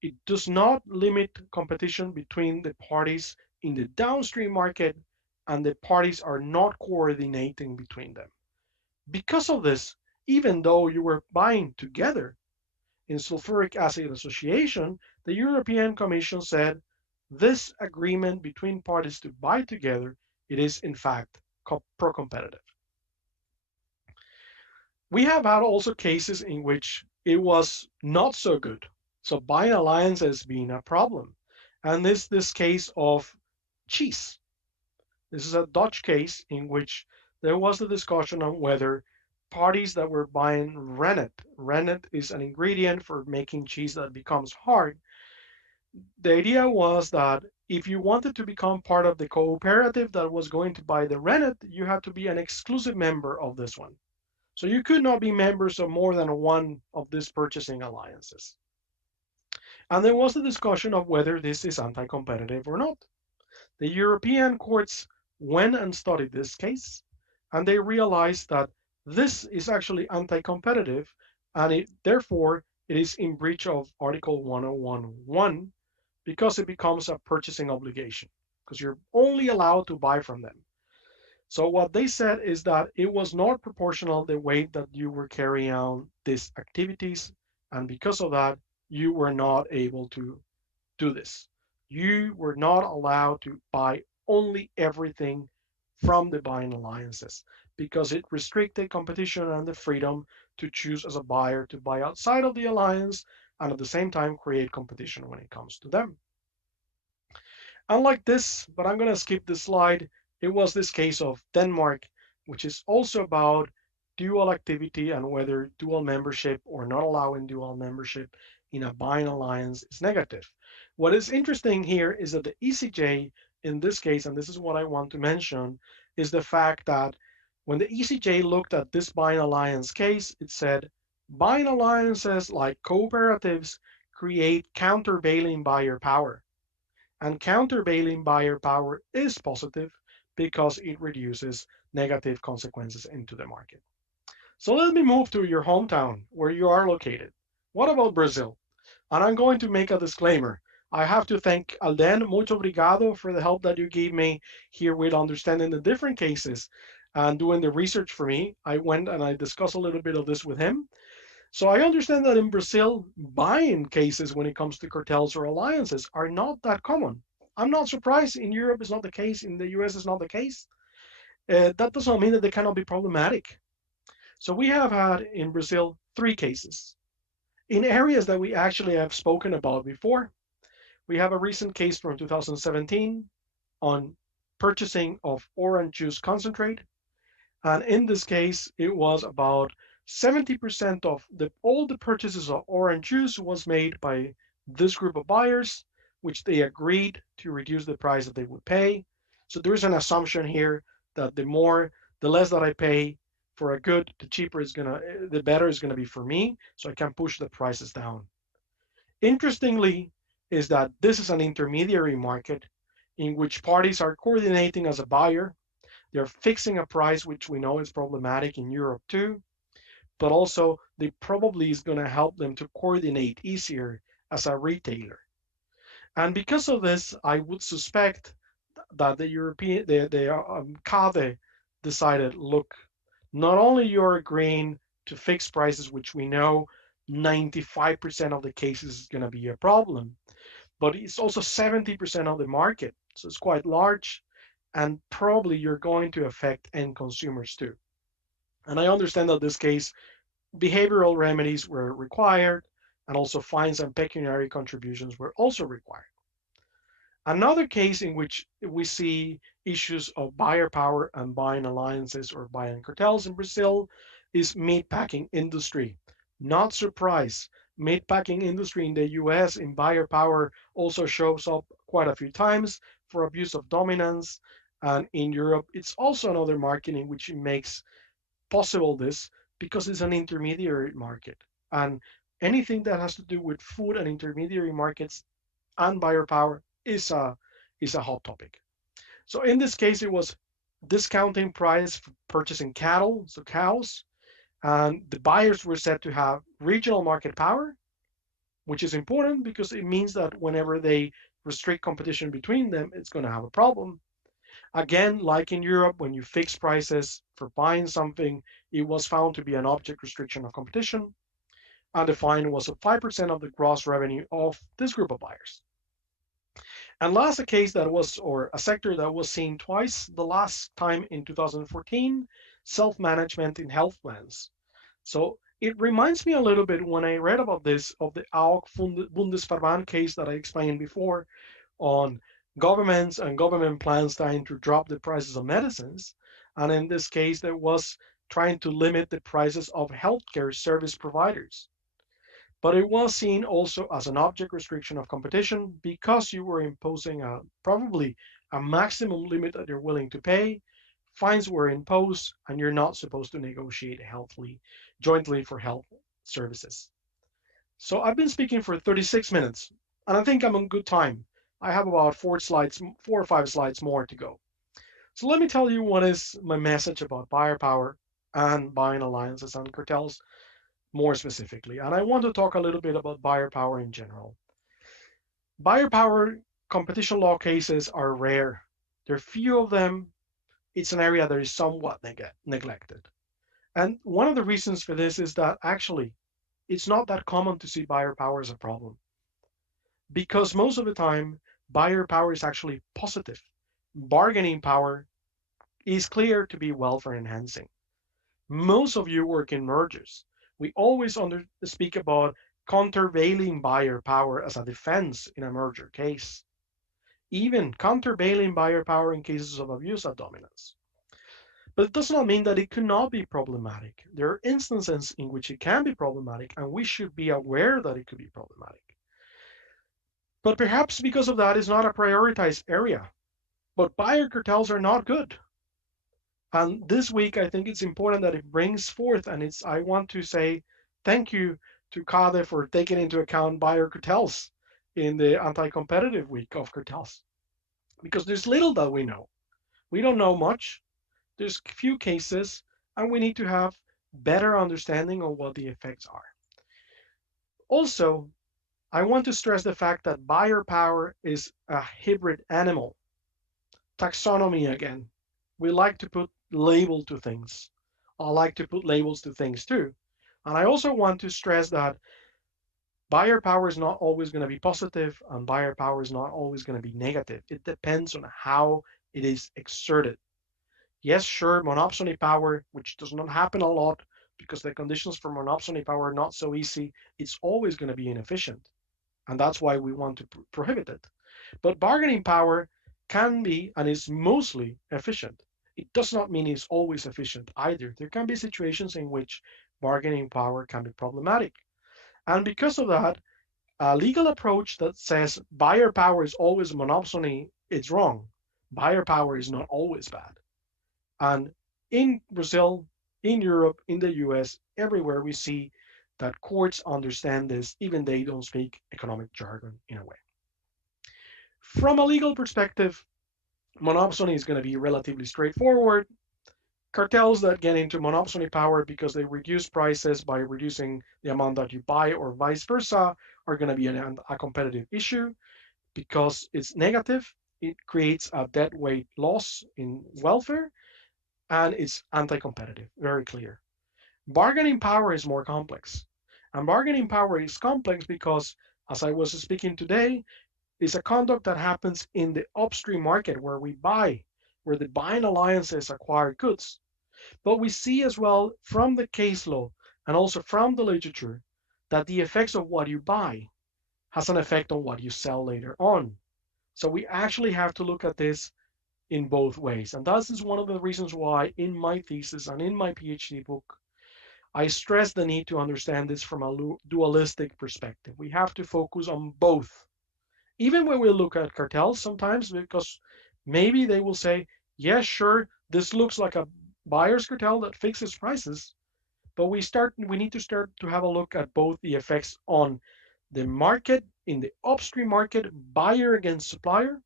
It does not limit competition between the parties in the downstream market, and the parties are not coordinating between them. Because of this, even though you were buying together in sulfuric acid association, the European Commission said this agreement between parties to buy together, it is in fact pro-competitive. We have had also cases in which it was not so good. So buying alliances being a problem. And this case of cheese. This is a Dutch case in which there was a discussion on whether parties that were buying rennet is an ingredient for making cheese that becomes hard. The idea was that if you wanted to become part of the cooperative that was going to buy the rennet, you had to be an exclusive member of this one. So you could not be members of more than one of these purchasing alliances. And there was a discussion of whether this is anti-competitive or not. The European courts went and studied this case, and they realized that this is actually anti-competitive, and therefore it is in breach of Article 101.1 because it becomes a purchasing obligation, because you're only allowed to buy from them. So what they said is that it was not proportional the way that you were carrying out these activities, and because of that, you were not able to do this. You were not allowed to buy only everything from the buying alliances because it restricted competition and the freedom to choose as a buyer to buy outside of the alliance and at the same time create competition when it comes to them. Unlike this, but I'm going to skip this slide, it was this case of Denmark, which is also about dual activity and whether dual membership or not allowing dual membership in a buying alliance is negative. What is interesting here is that the ECJ in this case, and this is what I want to mention, is the fact that when the ECJ looked at this buying alliance case, it said buying alliances like cooperatives create countervailing buyer power. And countervailing buyer power is positive because it reduces negative consequences into the market. So let me move to your hometown where you are located. What about Brazil? And I'm going to make a disclaimer. I have to thank Alden, muito obrigado, for the help that you gave me here with understanding the different cases and doing the research for me. I went and I discussed a little bit of this with him. So I understand that in Brazil, buying cases when it comes to cartels or alliances are not that common. I'm not surprised. In Europe, it's not the case. In the US, it's not the case. That does not mean that they cannot be problematic. So we have had in Brazil 3 cases in areas that we actually have spoken about before. We have a recent case from 2017 on purchasing of orange juice concentrate. And in this case, it was about 70% of all the purchases of orange juice was made by this group of buyers, which they agreed to reduce the price that they would pay. So there's an assumption here that the less that I pay for a good, the better is gonna be for me, so I can push the prices down. Interestingly, is that this is an intermediary market in which parties are coordinating as a buyer. They're fixing a price, which we know is problematic in Europe too, but also they probably is going to help them to coordinate easier as a retailer. And because of this, I would suspect that the CADE decided, look, not only you're agreeing to fixed prices, which we know 95% of the cases is going to be a problem, but it's also 70% of the market. So it's quite large, and probably you're going to affect end consumers too. And I understand that in this case, behavioral remedies were required, and also fines and pecuniary contributions were also required. Another case in which we see issues of buyer power and buying alliances or buying cartels in Brazil is meatpacking industry. Not surprised, meatpacking industry in the US in buyer power also shows up quite a few times for abuse of dominance. And in Europe, it's also another market in which it makes possible this because it's an intermediary market. And anything that has to do with food and intermediary markets and buyer power is a hot topic. So in this case, it was discounting price for purchasing cattle, so cows, and the buyers were said to have regional market power, which is important because it means that whenever they restrict competition between them, it's going to have a problem. Again, like in Europe, when you fix prices for buying something, it was found to be an object restriction of competition, and the fine was of 5% of the gross revenue of this group of buyers. And last, a case that was, or a sector that was seen twice, the last time in 2014, self-management in health plans. So It reminds me a little bit when I read about this of the AUK Bundesverband case that I explained before on governments and government plans trying to drop the prices of medicines. And in this case, there was trying to limit the prices of healthcare service providers. But it was seen also as an object restriction of competition because you were imposing probably a maximum limit that you're willing to pay. Fines were imposed, and you're not supposed to negotiate jointly for health services. So I've been speaking for 36 minutes, and I think I'm on good time. I have about 4 or 5 slides more to go. So let me tell you what is my message about buyer power and buying alliances and cartels more specifically. And I want to talk a little bit about buyer power in general. Buyer power competition law cases are rare. There are few of them. It's an area that is somewhat neglected. And one of the reasons for this is that actually it's not that common to see buyer power as a problem. Because most of the time, buyer power is actually positive. Bargaining power is clear to be welfare enhancing. Most of you work in mergers. We always speak about countervailing buyer power as a defense in a merger case. Even countervailing buyer power in cases of abuse of dominance. But it does not mean that it cannot be problematic. There are instances in which it can be problematic, and we should be aware that it could be problematic. But perhaps because of that, it's not a prioritized area. But buyer cartels are not good. And this week, I think it's important that it brings forth, and I want to say thank you to CADE for taking into account buyer cartels in the anti-competitive week of cartels. Because there's little that we know. We don't know much. There's few cases, and we need to have better understanding of what the effects are. Also, I want to stress the fact that buyer power is a hybrid animal. Taxonomy again. We like to put label to things. I like to put labels to things too. And I also want to stress that buyer power is not always going to be positive, and buyer power is not always going to be negative. It depends on how it is exerted. Yes, sure, monopsony power, which does not happen a lot because the conditions for monopsony power are not so easy, it's always going to be inefficient. And that's why we want to prohibit it. But bargaining power can be and is mostly efficient. It does not mean it's always efficient either. There can be situations in which bargaining power can be problematic. And because of that, a legal approach that says buyer power is always monopsony, it's wrong. Buyer power is not always bad. And in Brazil, in Europe, in the US, everywhere we see that courts understand this, even they don't speak economic jargon in a way. From a legal perspective, monopsony is going to be relatively straightforward. Cartels that get into monopsony power because they reduce prices by reducing the amount that you buy or vice versa are going to be a competitive issue because it's negative. It creates a deadweight loss in welfare, and it's anti-competitive, very clear. Bargaining power is more complex. And bargaining power is complex because, as I was speaking today, it's a conduct that happens in the upstream market where we buy, where the buying alliances acquire goods. But we see as well from the case law and also from the literature that the effects of what you buy has an effect on what you sell later on. So we actually have to look at this in both ways. And that is one of the reasons why in my thesis and in my PhD book, I stress the need to understand this from a dualistic perspective. We have to focus on both. Even when we look at cartels sometimes, because maybe they will say, yes, sure, this looks like a buyer's cartel that fixes prices, but we need to start to have a look at both the effects on the market, in the upstream market, buyer against supplier,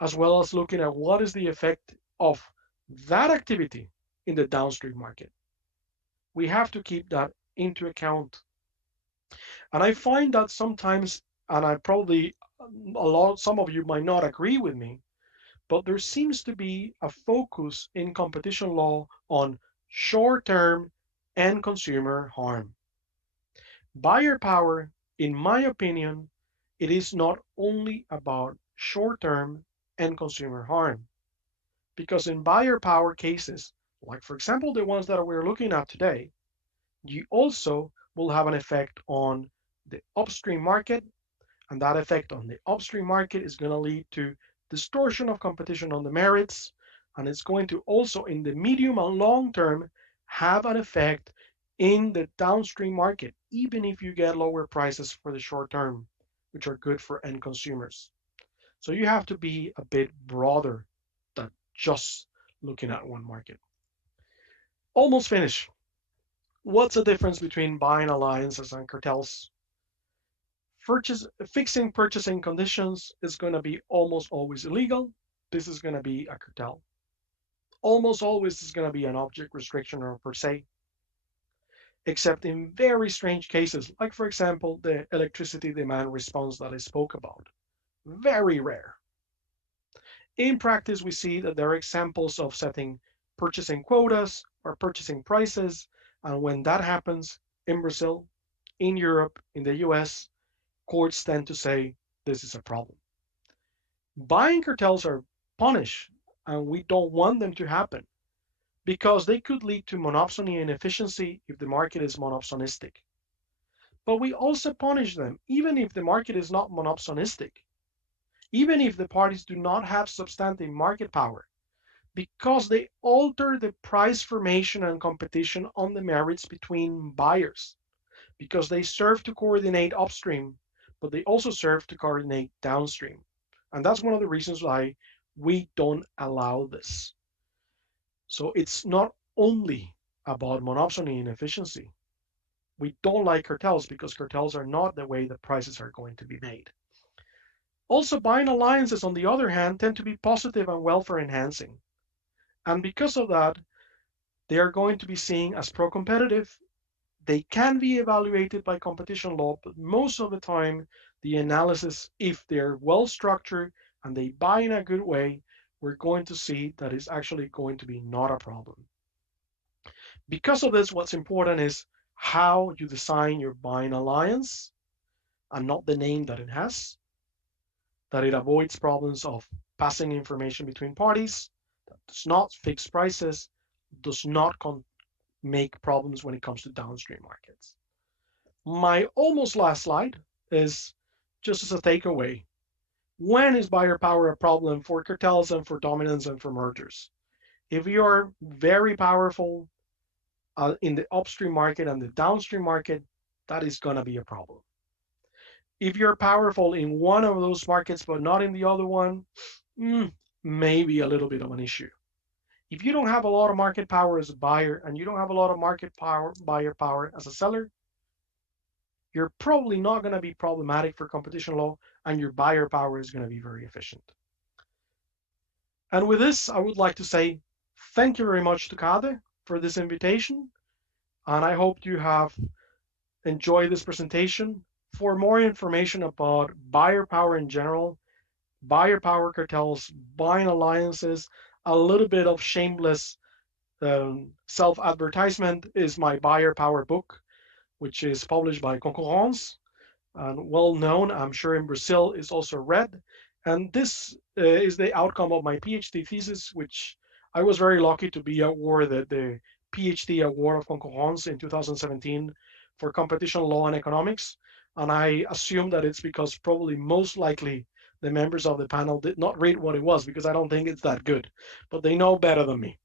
as well as looking at what is the effect of that activity in the downstream market. We have to keep that into account. And I find that sometimes, and I probably some of you might not agree with me, but there seems to be a focus in competition law on short-term and consumer harm. Buyer power, in my opinion, it is not only about short-term and consumer harm. Because in buyer power cases, like for example the ones that we're looking at today, you also will have an effect on the upstream market, and that effect on the upstream market is going to lead to distortion of competition on the merits, and it's going to also, in the medium and long term, have an effect in the downstream market, even if you get lower prices for the short term, which are good for end consumers. So you have to be a bit broader than just looking at one market. Almost finished. What's the difference between buying alliances and cartels? Fixing purchasing conditions is going to be almost always illegal. This is going to be a cartel. Almost always is going to be an object restriction or per se, except in very strange cases, like for example, the electricity demand response that I spoke about. Very rare. In practice, we see that there are examples of setting purchasing quotas or purchasing prices, and when that happens in Brazil, in Europe, in the US, courts tend to say this is a problem. Buying cartels are punished, and we don't want them to happen because they could lead to monopsony and inefficiency if the market is monopsonistic. But we also punish them even if the market is not monopsonistic, even if the parties do not have substantive market power, because they alter the price formation and competition on the merits between buyers, because they serve to coordinate upstream, but they also serve to coordinate downstream. And that's one of the reasons why we don't allow this. So it's not only about monopsony and efficiency. We don't like cartels because cartels are not the way the prices are going to be made. Also, buying alliances, on the other hand, tend to be positive and welfare enhancing. And because of that, they are going to be seen as pro-competitive. They can be evaluated by competition law, but most of the time, the analysis, if they're well structured and they buy in a good way, we're going to see that it's actually going to be not a problem. Because of this, what's important is how you design your buying alliance and not the name that it has, that it avoids problems of passing information between parties, that does not fix prices, does not make problems when it comes to downstream markets. My almost last slide is just as a takeaway. When is buyer power a problem for cartels and for dominance and for mergers? If you are very powerful in the upstream market and the downstream market, that is going to be a problem. If you're powerful in one of those markets but not in the other one, maybe a little bit of an issue. If you don't have a lot of market power as a buyer and you don't have a lot of market power, buyer power as a seller, you're probably not going to be problematic for competition law, and your buyer power is going to be very efficient. And with this, I would like to say thank you very much to Kade for this invitation, and I hope you have enjoyed this presentation. For more information about buyer power in general, buyer power cartels, buying alliances, a little bit of shameless self-advertisement is my buyer power book, which is published by Concurrence, and well known, I'm sure in Brazil, is also read. And this is the outcome of my PhD thesis, which I was very lucky to be awarded the PhD award of Concurrence in 2017 for competition law and economics. And I assume that it's because probably most likely the members of the panel did not read what it was, because I don't think it's that good, but they know better than me.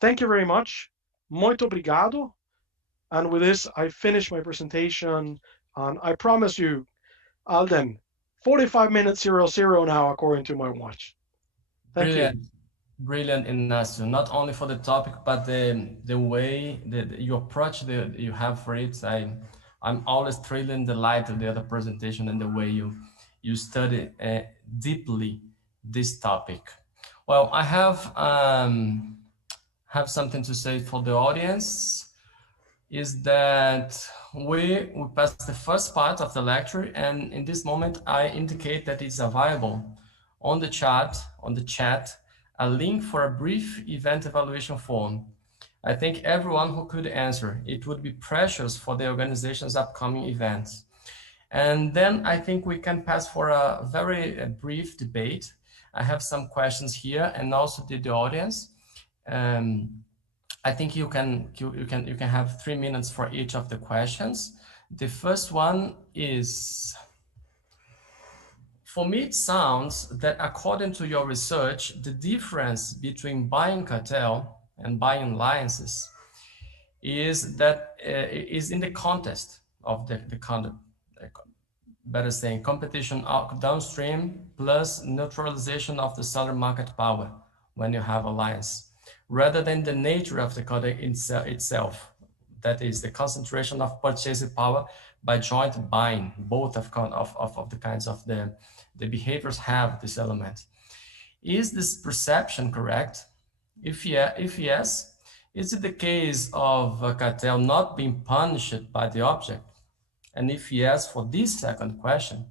Thank you very much. Muito obrigado. And with this, I finish my presentation. And I promise you, Alden, 45 minutes 00 now, according to my watch. Thank Brilliant. you. Brilliant, Ignacio. Not only for the topic, but the way that you approach you have for it. I'm always thrilled and delighted the other presentation and the way you study deeply this topic. Well, I have something to say for the audience. Is that we passed the first part of the lecture, and in this moment I indicate that it's available on the chat, a link for a brief event evaluation form. I think everyone who could answer, it would be precious for the organization's upcoming events. And then I think we can pass for a very brief debate. I have some questions here and also the audience. I think you can have 3 minutes for each of the questions. The first one is, for me, it sounds that according to your research, the difference between buying cartel and buying alliances is that is in the context of the conduct, better saying, competition downstream plus neutralization of the seller market power when you have alliance, rather than the nature of the conduct itself. That is the concentration of purchasing power by joint buying. Both of the kinds of the behaviors have this element. Is this perception correct? If yes, is it the case of a cartel not being punished by the object? And if yes, for this second question,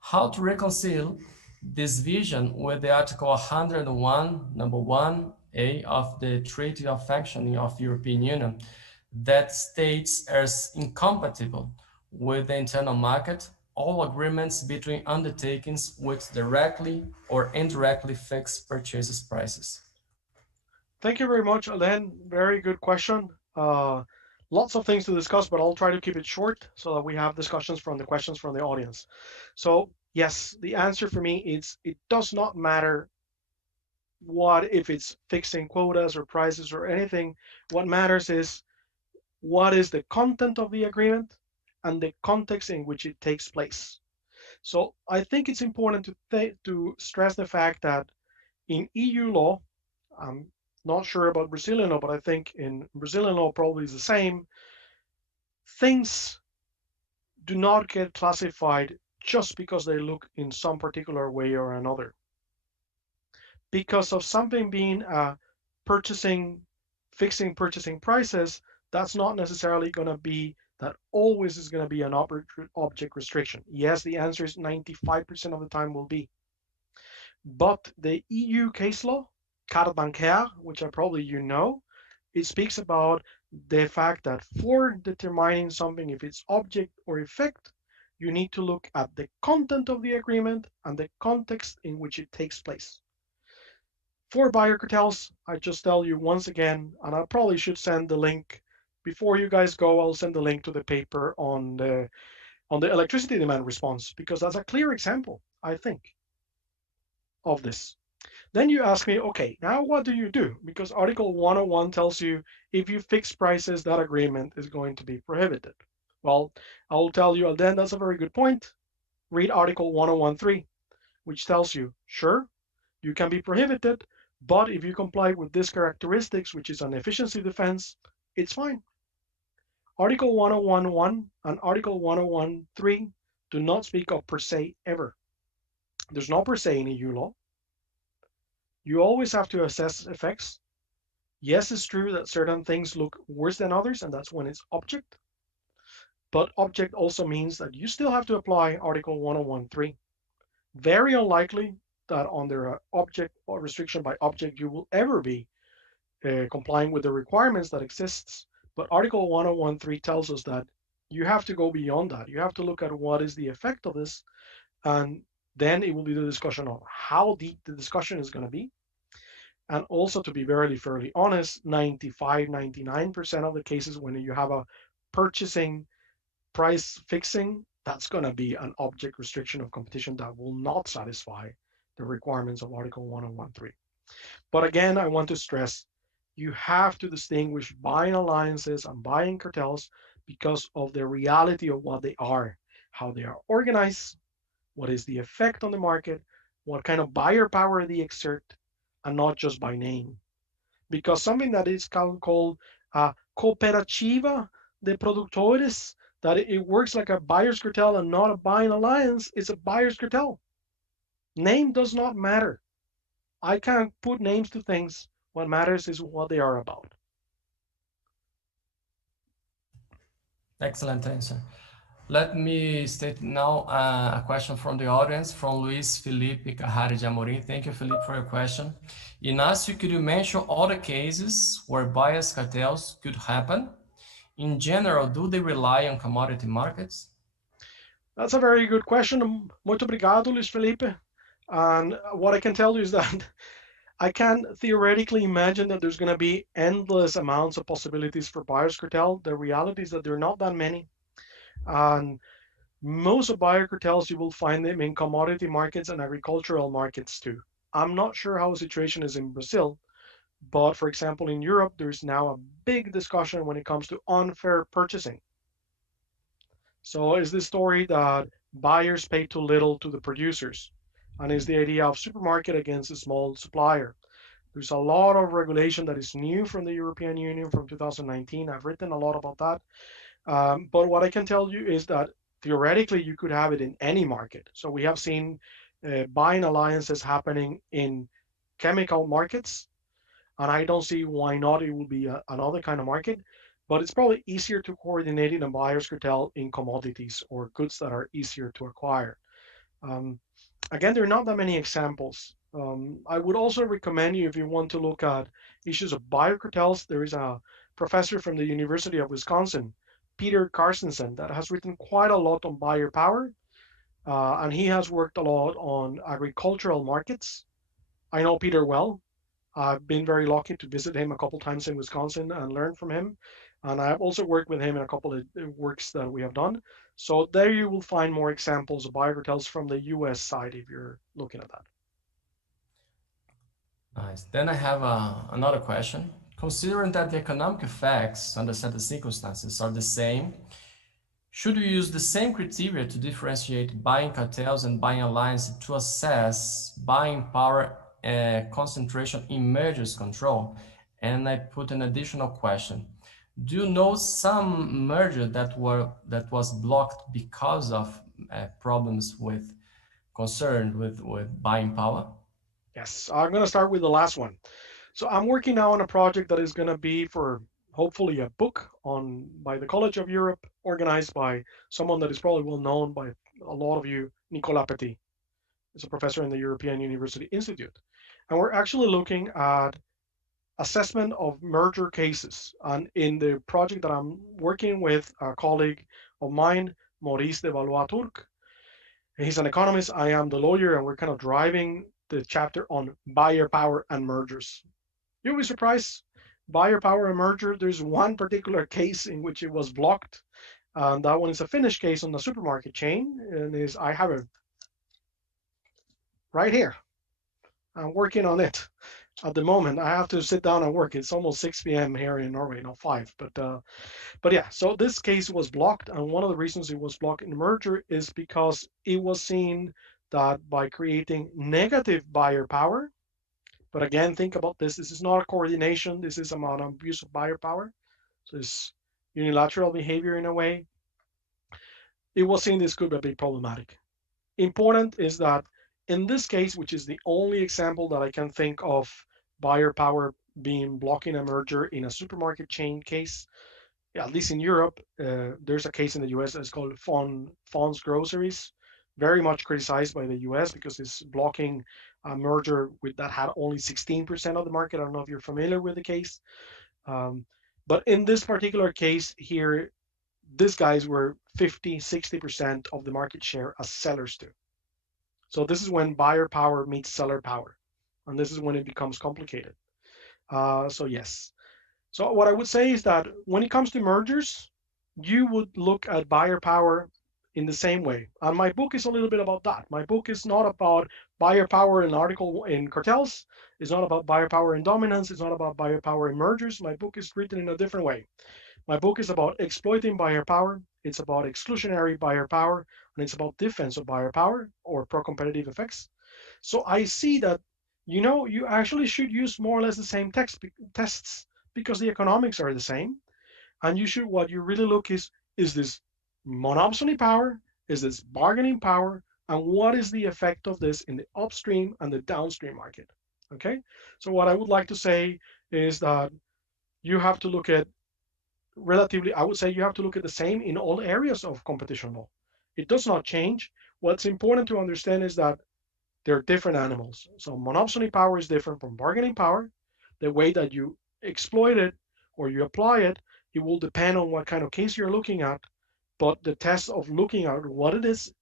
how to reconcile this vision with the Article 101, number 1A of the Treaty of Functioning of the European Union that states as incompatible with the internal market all agreements between undertakings which directly or indirectly fix purchases prices? Thank you very much, Alden. Very good question. Lots of things to discuss, but I'll try to keep it short so that we have discussions from the questions from the audience. So yes, the answer for me is it does not matter what if it's fixing quotas or prices or anything. What matters is what is the content of the agreement and the context in which it takes place. So I think it's important to stress the fact that in EU law, I'm not sure about Brazilian law, but I think in Brazilian law probably is the same. Things do not get classified just because they look in some particular way or another. Because of something being fixing purchasing prices, that's not necessarily going to be that always is going to be an object restriction. Yes, the answer is 95% of the time will be. But the EU case law, carte bancaire, which probably you know, it speaks about the fact that for determining something, if it's object or effect, you need to look at the content of the agreement and the context in which it takes place. For buyer cartels, I just tell you once again, and I probably should send the link before you guys go. I'll send the link to the paper on the electricity demand response, because that's a clear example, I think, of this. Then you ask me, okay, now what do you do? Because Article 101 tells you if you fix prices, that agreement is going to be prohibited. Well, I'll tell you, Alden, that's a very good point. Read Article 101.3, which tells you, sure, you can be prohibited, but if you comply with these characteristics, which is an efficiency defense, it's fine. Article 101.1 and Article 101.3 do not speak of per se ever. There's no per se in EU law. You always have to assess effects. Yes, it's true that certain things look worse than others, and that's when it's object. But object also means that you still have to apply Article 101.3. Very unlikely that under object or restriction by object you will ever be complying with the requirements that exists. But Article 101.3 tells us that you have to go beyond that. You have to look at what is the effect of this, and then it will be the discussion on how deep the discussion is going to be. And also, to be very fairly honest, 95, 99% of the cases when you have a purchasing price fixing, that's going to be an object restriction of competition that will not satisfy the requirements of Article 101.3. But again, I want to stress, you have to distinguish buying alliances and buying cartels because of the reality of what they are, how they are organized, what is the effect on the market, what kind of buyer power they exert, and not just by name. Because something that is called cooperativa de productores, that it works like a buyer's cartel and not a buying alliance, it's a buyer's cartel. Name does not matter. I can't put names to things. What matters is what they are about. Excellent answer. Let me state now a question from the audience, from Luis Felipe Carrari de Amorim. Thank you, Felipe, for your question. Ignacio, could you mention all the cases where bias cartels could happen? In general, do they rely on commodity markets? That's a very good question. Muito obrigado, Luis Felipe. And what I can tell you is that I can theoretically imagine that there's going to be endless amounts of possibilities for buyer's cartel. The reality is that there are not that many. And most of buyer cartels, you will find them in commodity markets and agricultural markets too. I'm not sure how the situation is in Brazil, but for example, in Europe, there's now a big discussion when it comes to unfair purchasing. So is this story that buyers pay too little to the producers? And is the idea of supermarket against a small supplier? There's a lot of regulation that is new from the European Union from 2019. I've written a lot about that. But what I can tell you is that theoretically you could have it in any market. So we have seen buying alliances happening in chemical markets, and I don't see why not. It will be another kind of market, but it's probably easier to coordinate in a buyer's cartel in commodities or goods that are easier to acquire. Um, Again, there are not that many examples. I would also recommend you, if you want to look at issues of buyer cartels, there is a professor from the University of Wisconsin, Peter Carstensen, that has written quite a lot on buyer power, and he has worked a lot on agricultural markets. I know Peter well. I've been very lucky to visit him a couple times in Wisconsin and learn from him. And I've also worked with him in a couple of works that we have done. So there you will find more examples of buyer cartels from the US side if you're looking at that. Nice. Then I have another question. Considering that the economic effects under certain circumstances are the same, should we use the same criteria to differentiate buying cartels and buying alliances to assess buying power concentration in mergers control? And I put an additional question. Do you know some merger that was blocked because of problems with concerned with buying power? Yes, I'm going to start with the last one. So I'm working now on a project that is going to be for hopefully a book on by the College of Europe, organized by someone that is probably well known by a lot of you, Nicolas Petit. He's a professor in the European University Institute. And we're actually looking at assessment of merger cases. And in the project that I'm working with, a colleague of mine, Maurice de Valois-Turc, he's an economist, I am the lawyer, and we're kind of driving the chapter on buyer power and mergers. You'll be surprised, buyer power and merger, there's one particular case in which it was blocked. And that one is a Finnish case on the supermarket chain. And is I have it right here. I'm working on it at the moment. I have to sit down and work. It's almost 6 p.m. here in Norway, not 5. But yeah, so this case was blocked, and one of the reasons it was blocked in the merger is because it was seen that by creating negative buyer power, but again, think about this. This is not a coordination. This is about abuse of buyer power. So it's unilateral behavior in a way. It was seen this could be problematic. Important is that in this case, which is the only example that I can think of buyer power being blocking a merger in a supermarket chain case, at least in Europe, there's a case in the US that's called Fon's Groceries, very much criticized by the US because it's blocking a merger with that had only 16% of the market. I don't know if you're familiar with the case. But in this particular case here, these guys were 50, 60% of the market share as sellers do. So this is when buyer power meets seller power. And this is when it becomes complicated. So yes. So what I would say is that when it comes to mergers, you would look at buyer power in the same way. And my book is a little bit about that. My book is not about buyer power in article in cartels. It's not about buyer power in dominance. It's not about buyer power in mergers. My book is written in a different way. My book is about exploiting buyer power. It's about exclusionary buyer power, and it's about defense of buyer power or pro-competitive effects. So I see that, you actually should use more or less the same tests because the economics are the same. And what you really look is this monopsony power? Is this bargaining power? And what is the effect of this in the upstream and the downstream market? Okay, so what I would like to say is that you have to look at I would say you have to look at the same in all areas of competition law. It does not change. What's important to understand is that they're different animals. So monopsony power is different from bargaining power. The way that you exploit it or you apply it, it will depend on what kind of case you're looking at. But the test of looking at what it is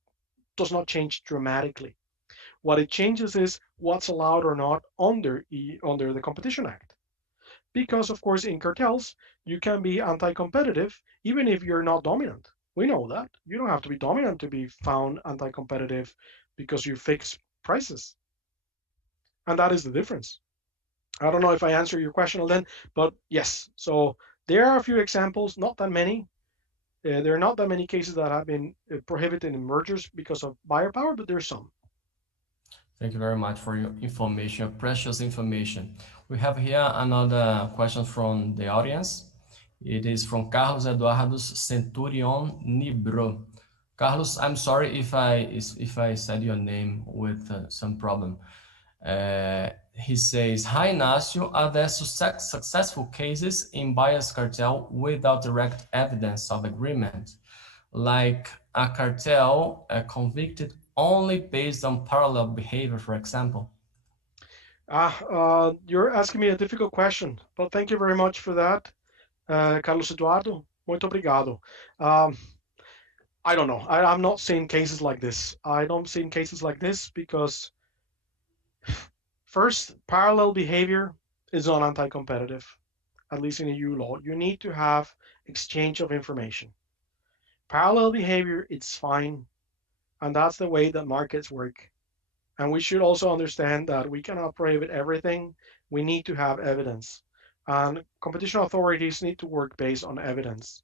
does not change dramatically. What it changes is what's allowed or not under the Competition Act. Because, of course, in cartels, you can be anti-competitive even if you're not dominant. We know that. You don't have to be dominant to be found anti-competitive because you fix prices. And that is the difference. I don't know if I answer your question, Alden, but yes. So there are a few examples, not that many. There are not that many cases that have been prohibited in mergers because of buyer power, but there's some. Thank you very much for your information, your precious information. We have here another question from the audience. It is from Carlos Eduardo Centurion Nibro. Carlos, I'm sorry if I said your name with some problem. He says, "Hi Ignacio, are there successful cases in buyer's cartel without direct evidence of agreement, like a cartel convicted only based on parallel behavior, for example?" You're asking me a difficult question, but thank you very much for that, Carlos Eduardo. Muito obrigado. I don't know. I'm not seeing cases like this. I don't see cases like this because, first, parallel behavior is not anti-competitive, at least in EU law. You need to have exchange of information. Parallel behavior, it's fine, and that's the way that markets work. And we should also understand that we cannot prohibit everything. We need to have evidence. And competition authorities need to work based on evidence.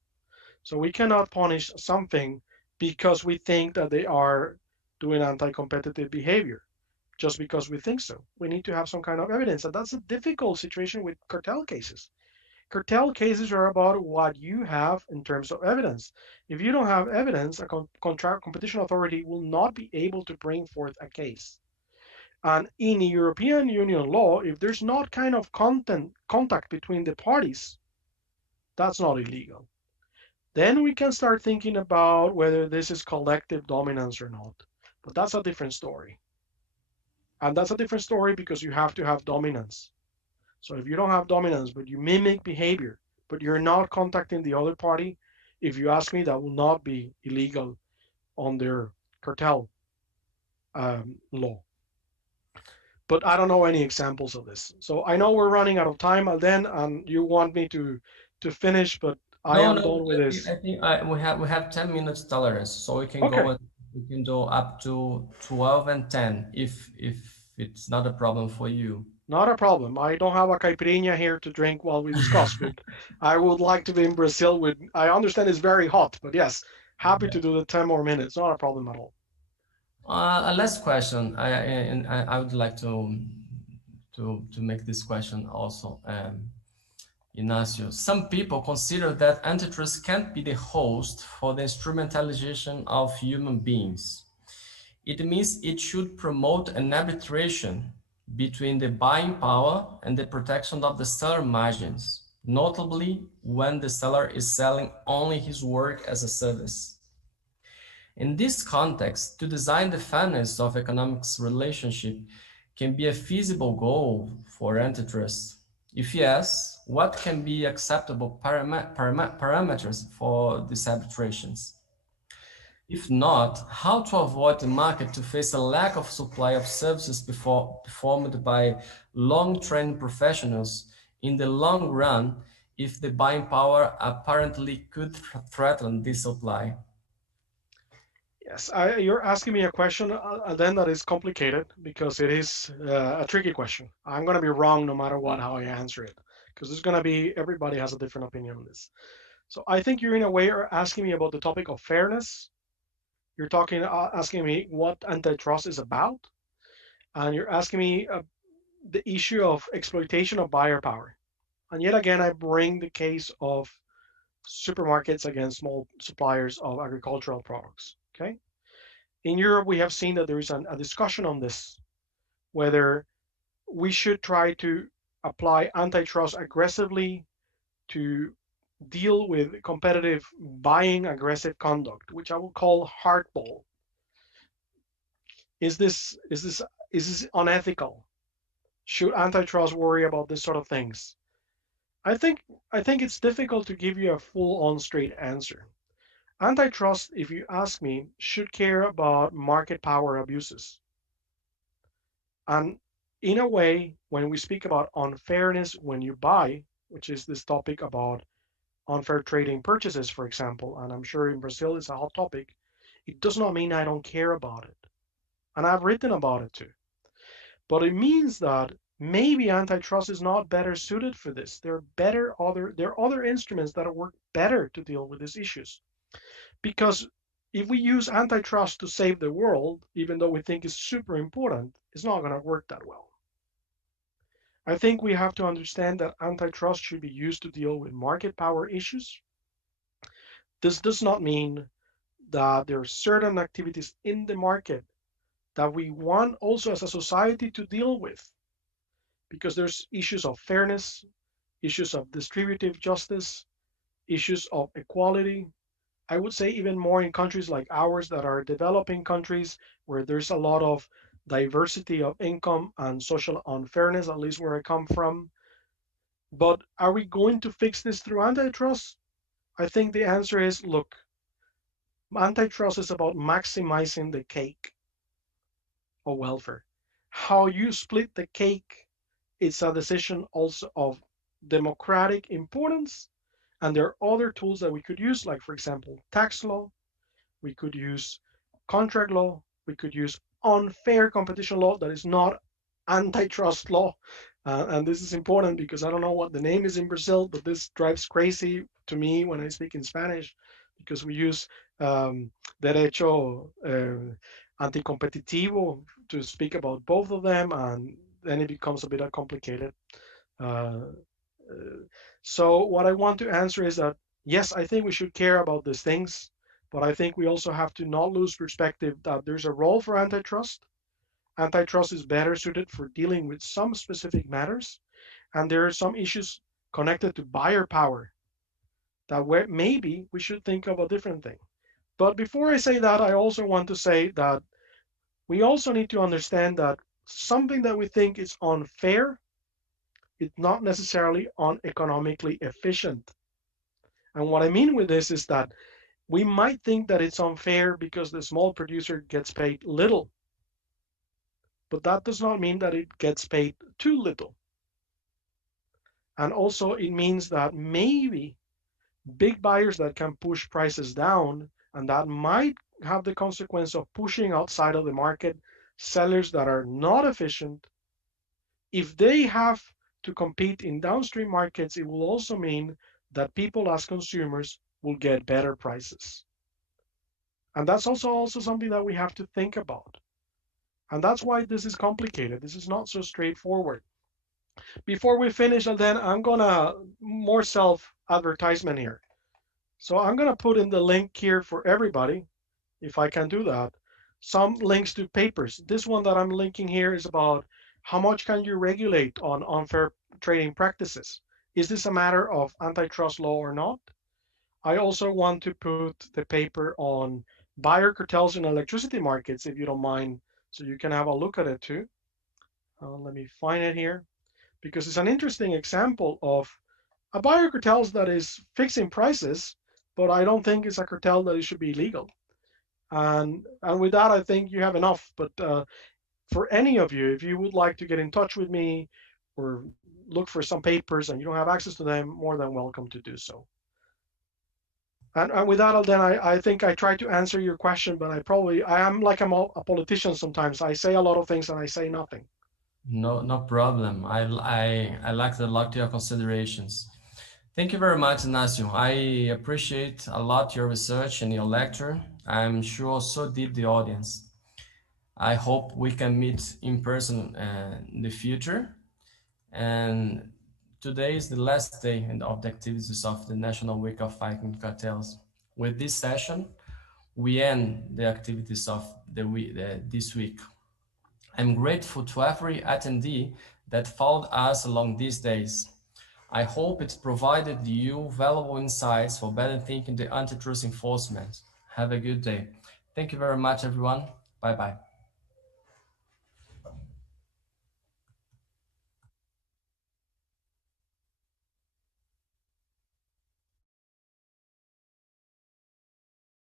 So we cannot punish something because we think that they are doing anti-competitive behavior, just because we think so. We need to have some kind of evidence. And that's a difficult situation with cartel cases. Cartel cases are about what you have in terms of evidence. If you don't have evidence, a competition authority will not be able to bring forth a case. And in European Union law, if there's not kind of contact between the parties, that's not illegal. Then we can start thinking about whether this is collective dominance or not. But that's a different story. And that's a different story because you have to have dominance. So if you don't have dominance, but you mimic behavior, but you're not contacting the other party, if you ask me, that will not be illegal under cartel law. But I don't know any examples of this. So I know we're running out of time, Alden, and you want me to finish, but I No, am no, done with this. I think we have 10 minutes tolerance, so we can Okay. go up to 12 and 10 if it's not a problem for you. Not a problem. I don't have a caipirinha here to drink while we discuss, but I would like to be in Brazil with, I understand it's very hot, but yes, happy to do the 10 more minutes. Not a problem at all. A last question. I would like to make this question also. Ignacio, some people consider that antitrust can't be the host for the instrumentalization of human beings. It means it should promote an arbitration between the buying power and the protection of the seller margins, notably when the seller is selling only his work as a service. In this context, to design the fairness of economics relationship can be a feasible goal for antitrust. If yes, what can be acceptable parameters for these arbitrations? If not, how to avoid the market to face a lack of supply of services performed by long-trained professionals in the long run if the buying power apparently could threaten this supply? Yes, you're asking me a question, then that is complicated because it is a tricky question. I'm going to be wrong no matter what, how I answer it, because there's going to be, everybody has a different opinion on this. So I think you're in a way are asking me about the topic of fairness. You're asking me what antitrust is about, and you're asking me the issue of exploitation of buyer power. And yet again, I bring the case of supermarkets against small suppliers of agricultural products. Okay. In Europe, we have seen that there is a discussion on this, whether we should try to apply antitrust aggressively to deal with competitive buying aggressive conduct, which I will call hardball. Is this unethical? Should antitrust worry about this sort of things? I think it's difficult to give you a full-on straight answer. Antitrust, if you ask me, should care about market power abuses. And in a way, when we speak about unfairness when you buy, which is this topic about unfair trading purchases, for example, and I'm sure in Brazil it's a hot topic, it does not mean I don't care about it. And I've written about it too. But it means that maybe antitrust is not better suited for this. There are other instruments that work better to deal with these issues. Because if we use antitrust to save the world, even though we think it's super important, it's not going to work that well. I think we have to understand that antitrust should be used to deal with market power issues. This does not mean that there are certain activities in the market that we want also as a society to deal with, because there's issues of fairness, issues of distributive justice, issues of equality. I would say even more in countries like ours that are developing countries where there's a lot of diversity of income and social unfairness, at least where I come from. But are we going to fix this through antitrust? I think the answer is look, antitrust is about maximizing the cake of welfare. How you split the cake is a decision also of democratic importance. And there are other tools that we could use, like, for example, tax law. We could use contract law. We could use unfair competition law that is not antitrust law. And this is important because I don't know what the name is in Brazil, but this drives crazy to me when I speak in Spanish because we use derecho anticompetitivo to speak about both of them, and then it becomes a bit complicated. Uh, so what I want to answer is that, yes, I think we should care about these things, but I think we also have to not lose perspective that there's a role for antitrust. Antitrust is better suited for dealing with some specific matters, and there are some issues connected to buyer power that maybe we should think of a different thing. But before I say that, I also want to say that we also need to understand that something that we think is unfair is not necessarily uneconomically efficient. And what I mean with this is that we might think that it's unfair because the small producer gets paid little, but that does not mean that it gets paid too little. And also it means that maybe big buyers that can push prices down, and that might have the consequence of pushing outside of the market sellers that are not efficient. If they have to compete in downstream markets, it will also mean that people as consumers will get better prices. And that's also something that we have to think about. And that's why this is complicated. This is not so straightforward. Before we finish, then I'm gonna more self-advertisement here. So I'm gonna put in the link here for everybody, if I can do that, some links to papers. This one that I'm linking here is about how much can you regulate on unfair trading practices? Is this a matter of antitrust law or not? I also want to put the paper on buyer cartels in electricity markets, if you don't mind, so you can have a look at it too. Let me find it here, because it's an interesting example of a buyer cartels that is fixing prices, but I don't think it's a cartel that it should be illegal. And with that, I think you have enough. But for any of you, if you would like to get in touch with me or look for some papers and you don't have access to them, more than welcome to do so. And with that, then I think I tried to answer your question, but I am like a politician sometimes. I say a lot of things and I say nothing. No problem. I like a lot your considerations. Thank you very much, Ignacio. I appreciate a lot your research and your lecture. I'm sure so did the audience. I hope we can meet in person in the future. And today is the last day of the activities of the National Week of Fighting Cartels. With this session, we end the activities of this week. I'm grateful to every attendee that followed us along these days. I hope it provided you valuable insights for better thinking the antitrust enforcement. Have a good day. Thank you very much, everyone. Bye-bye.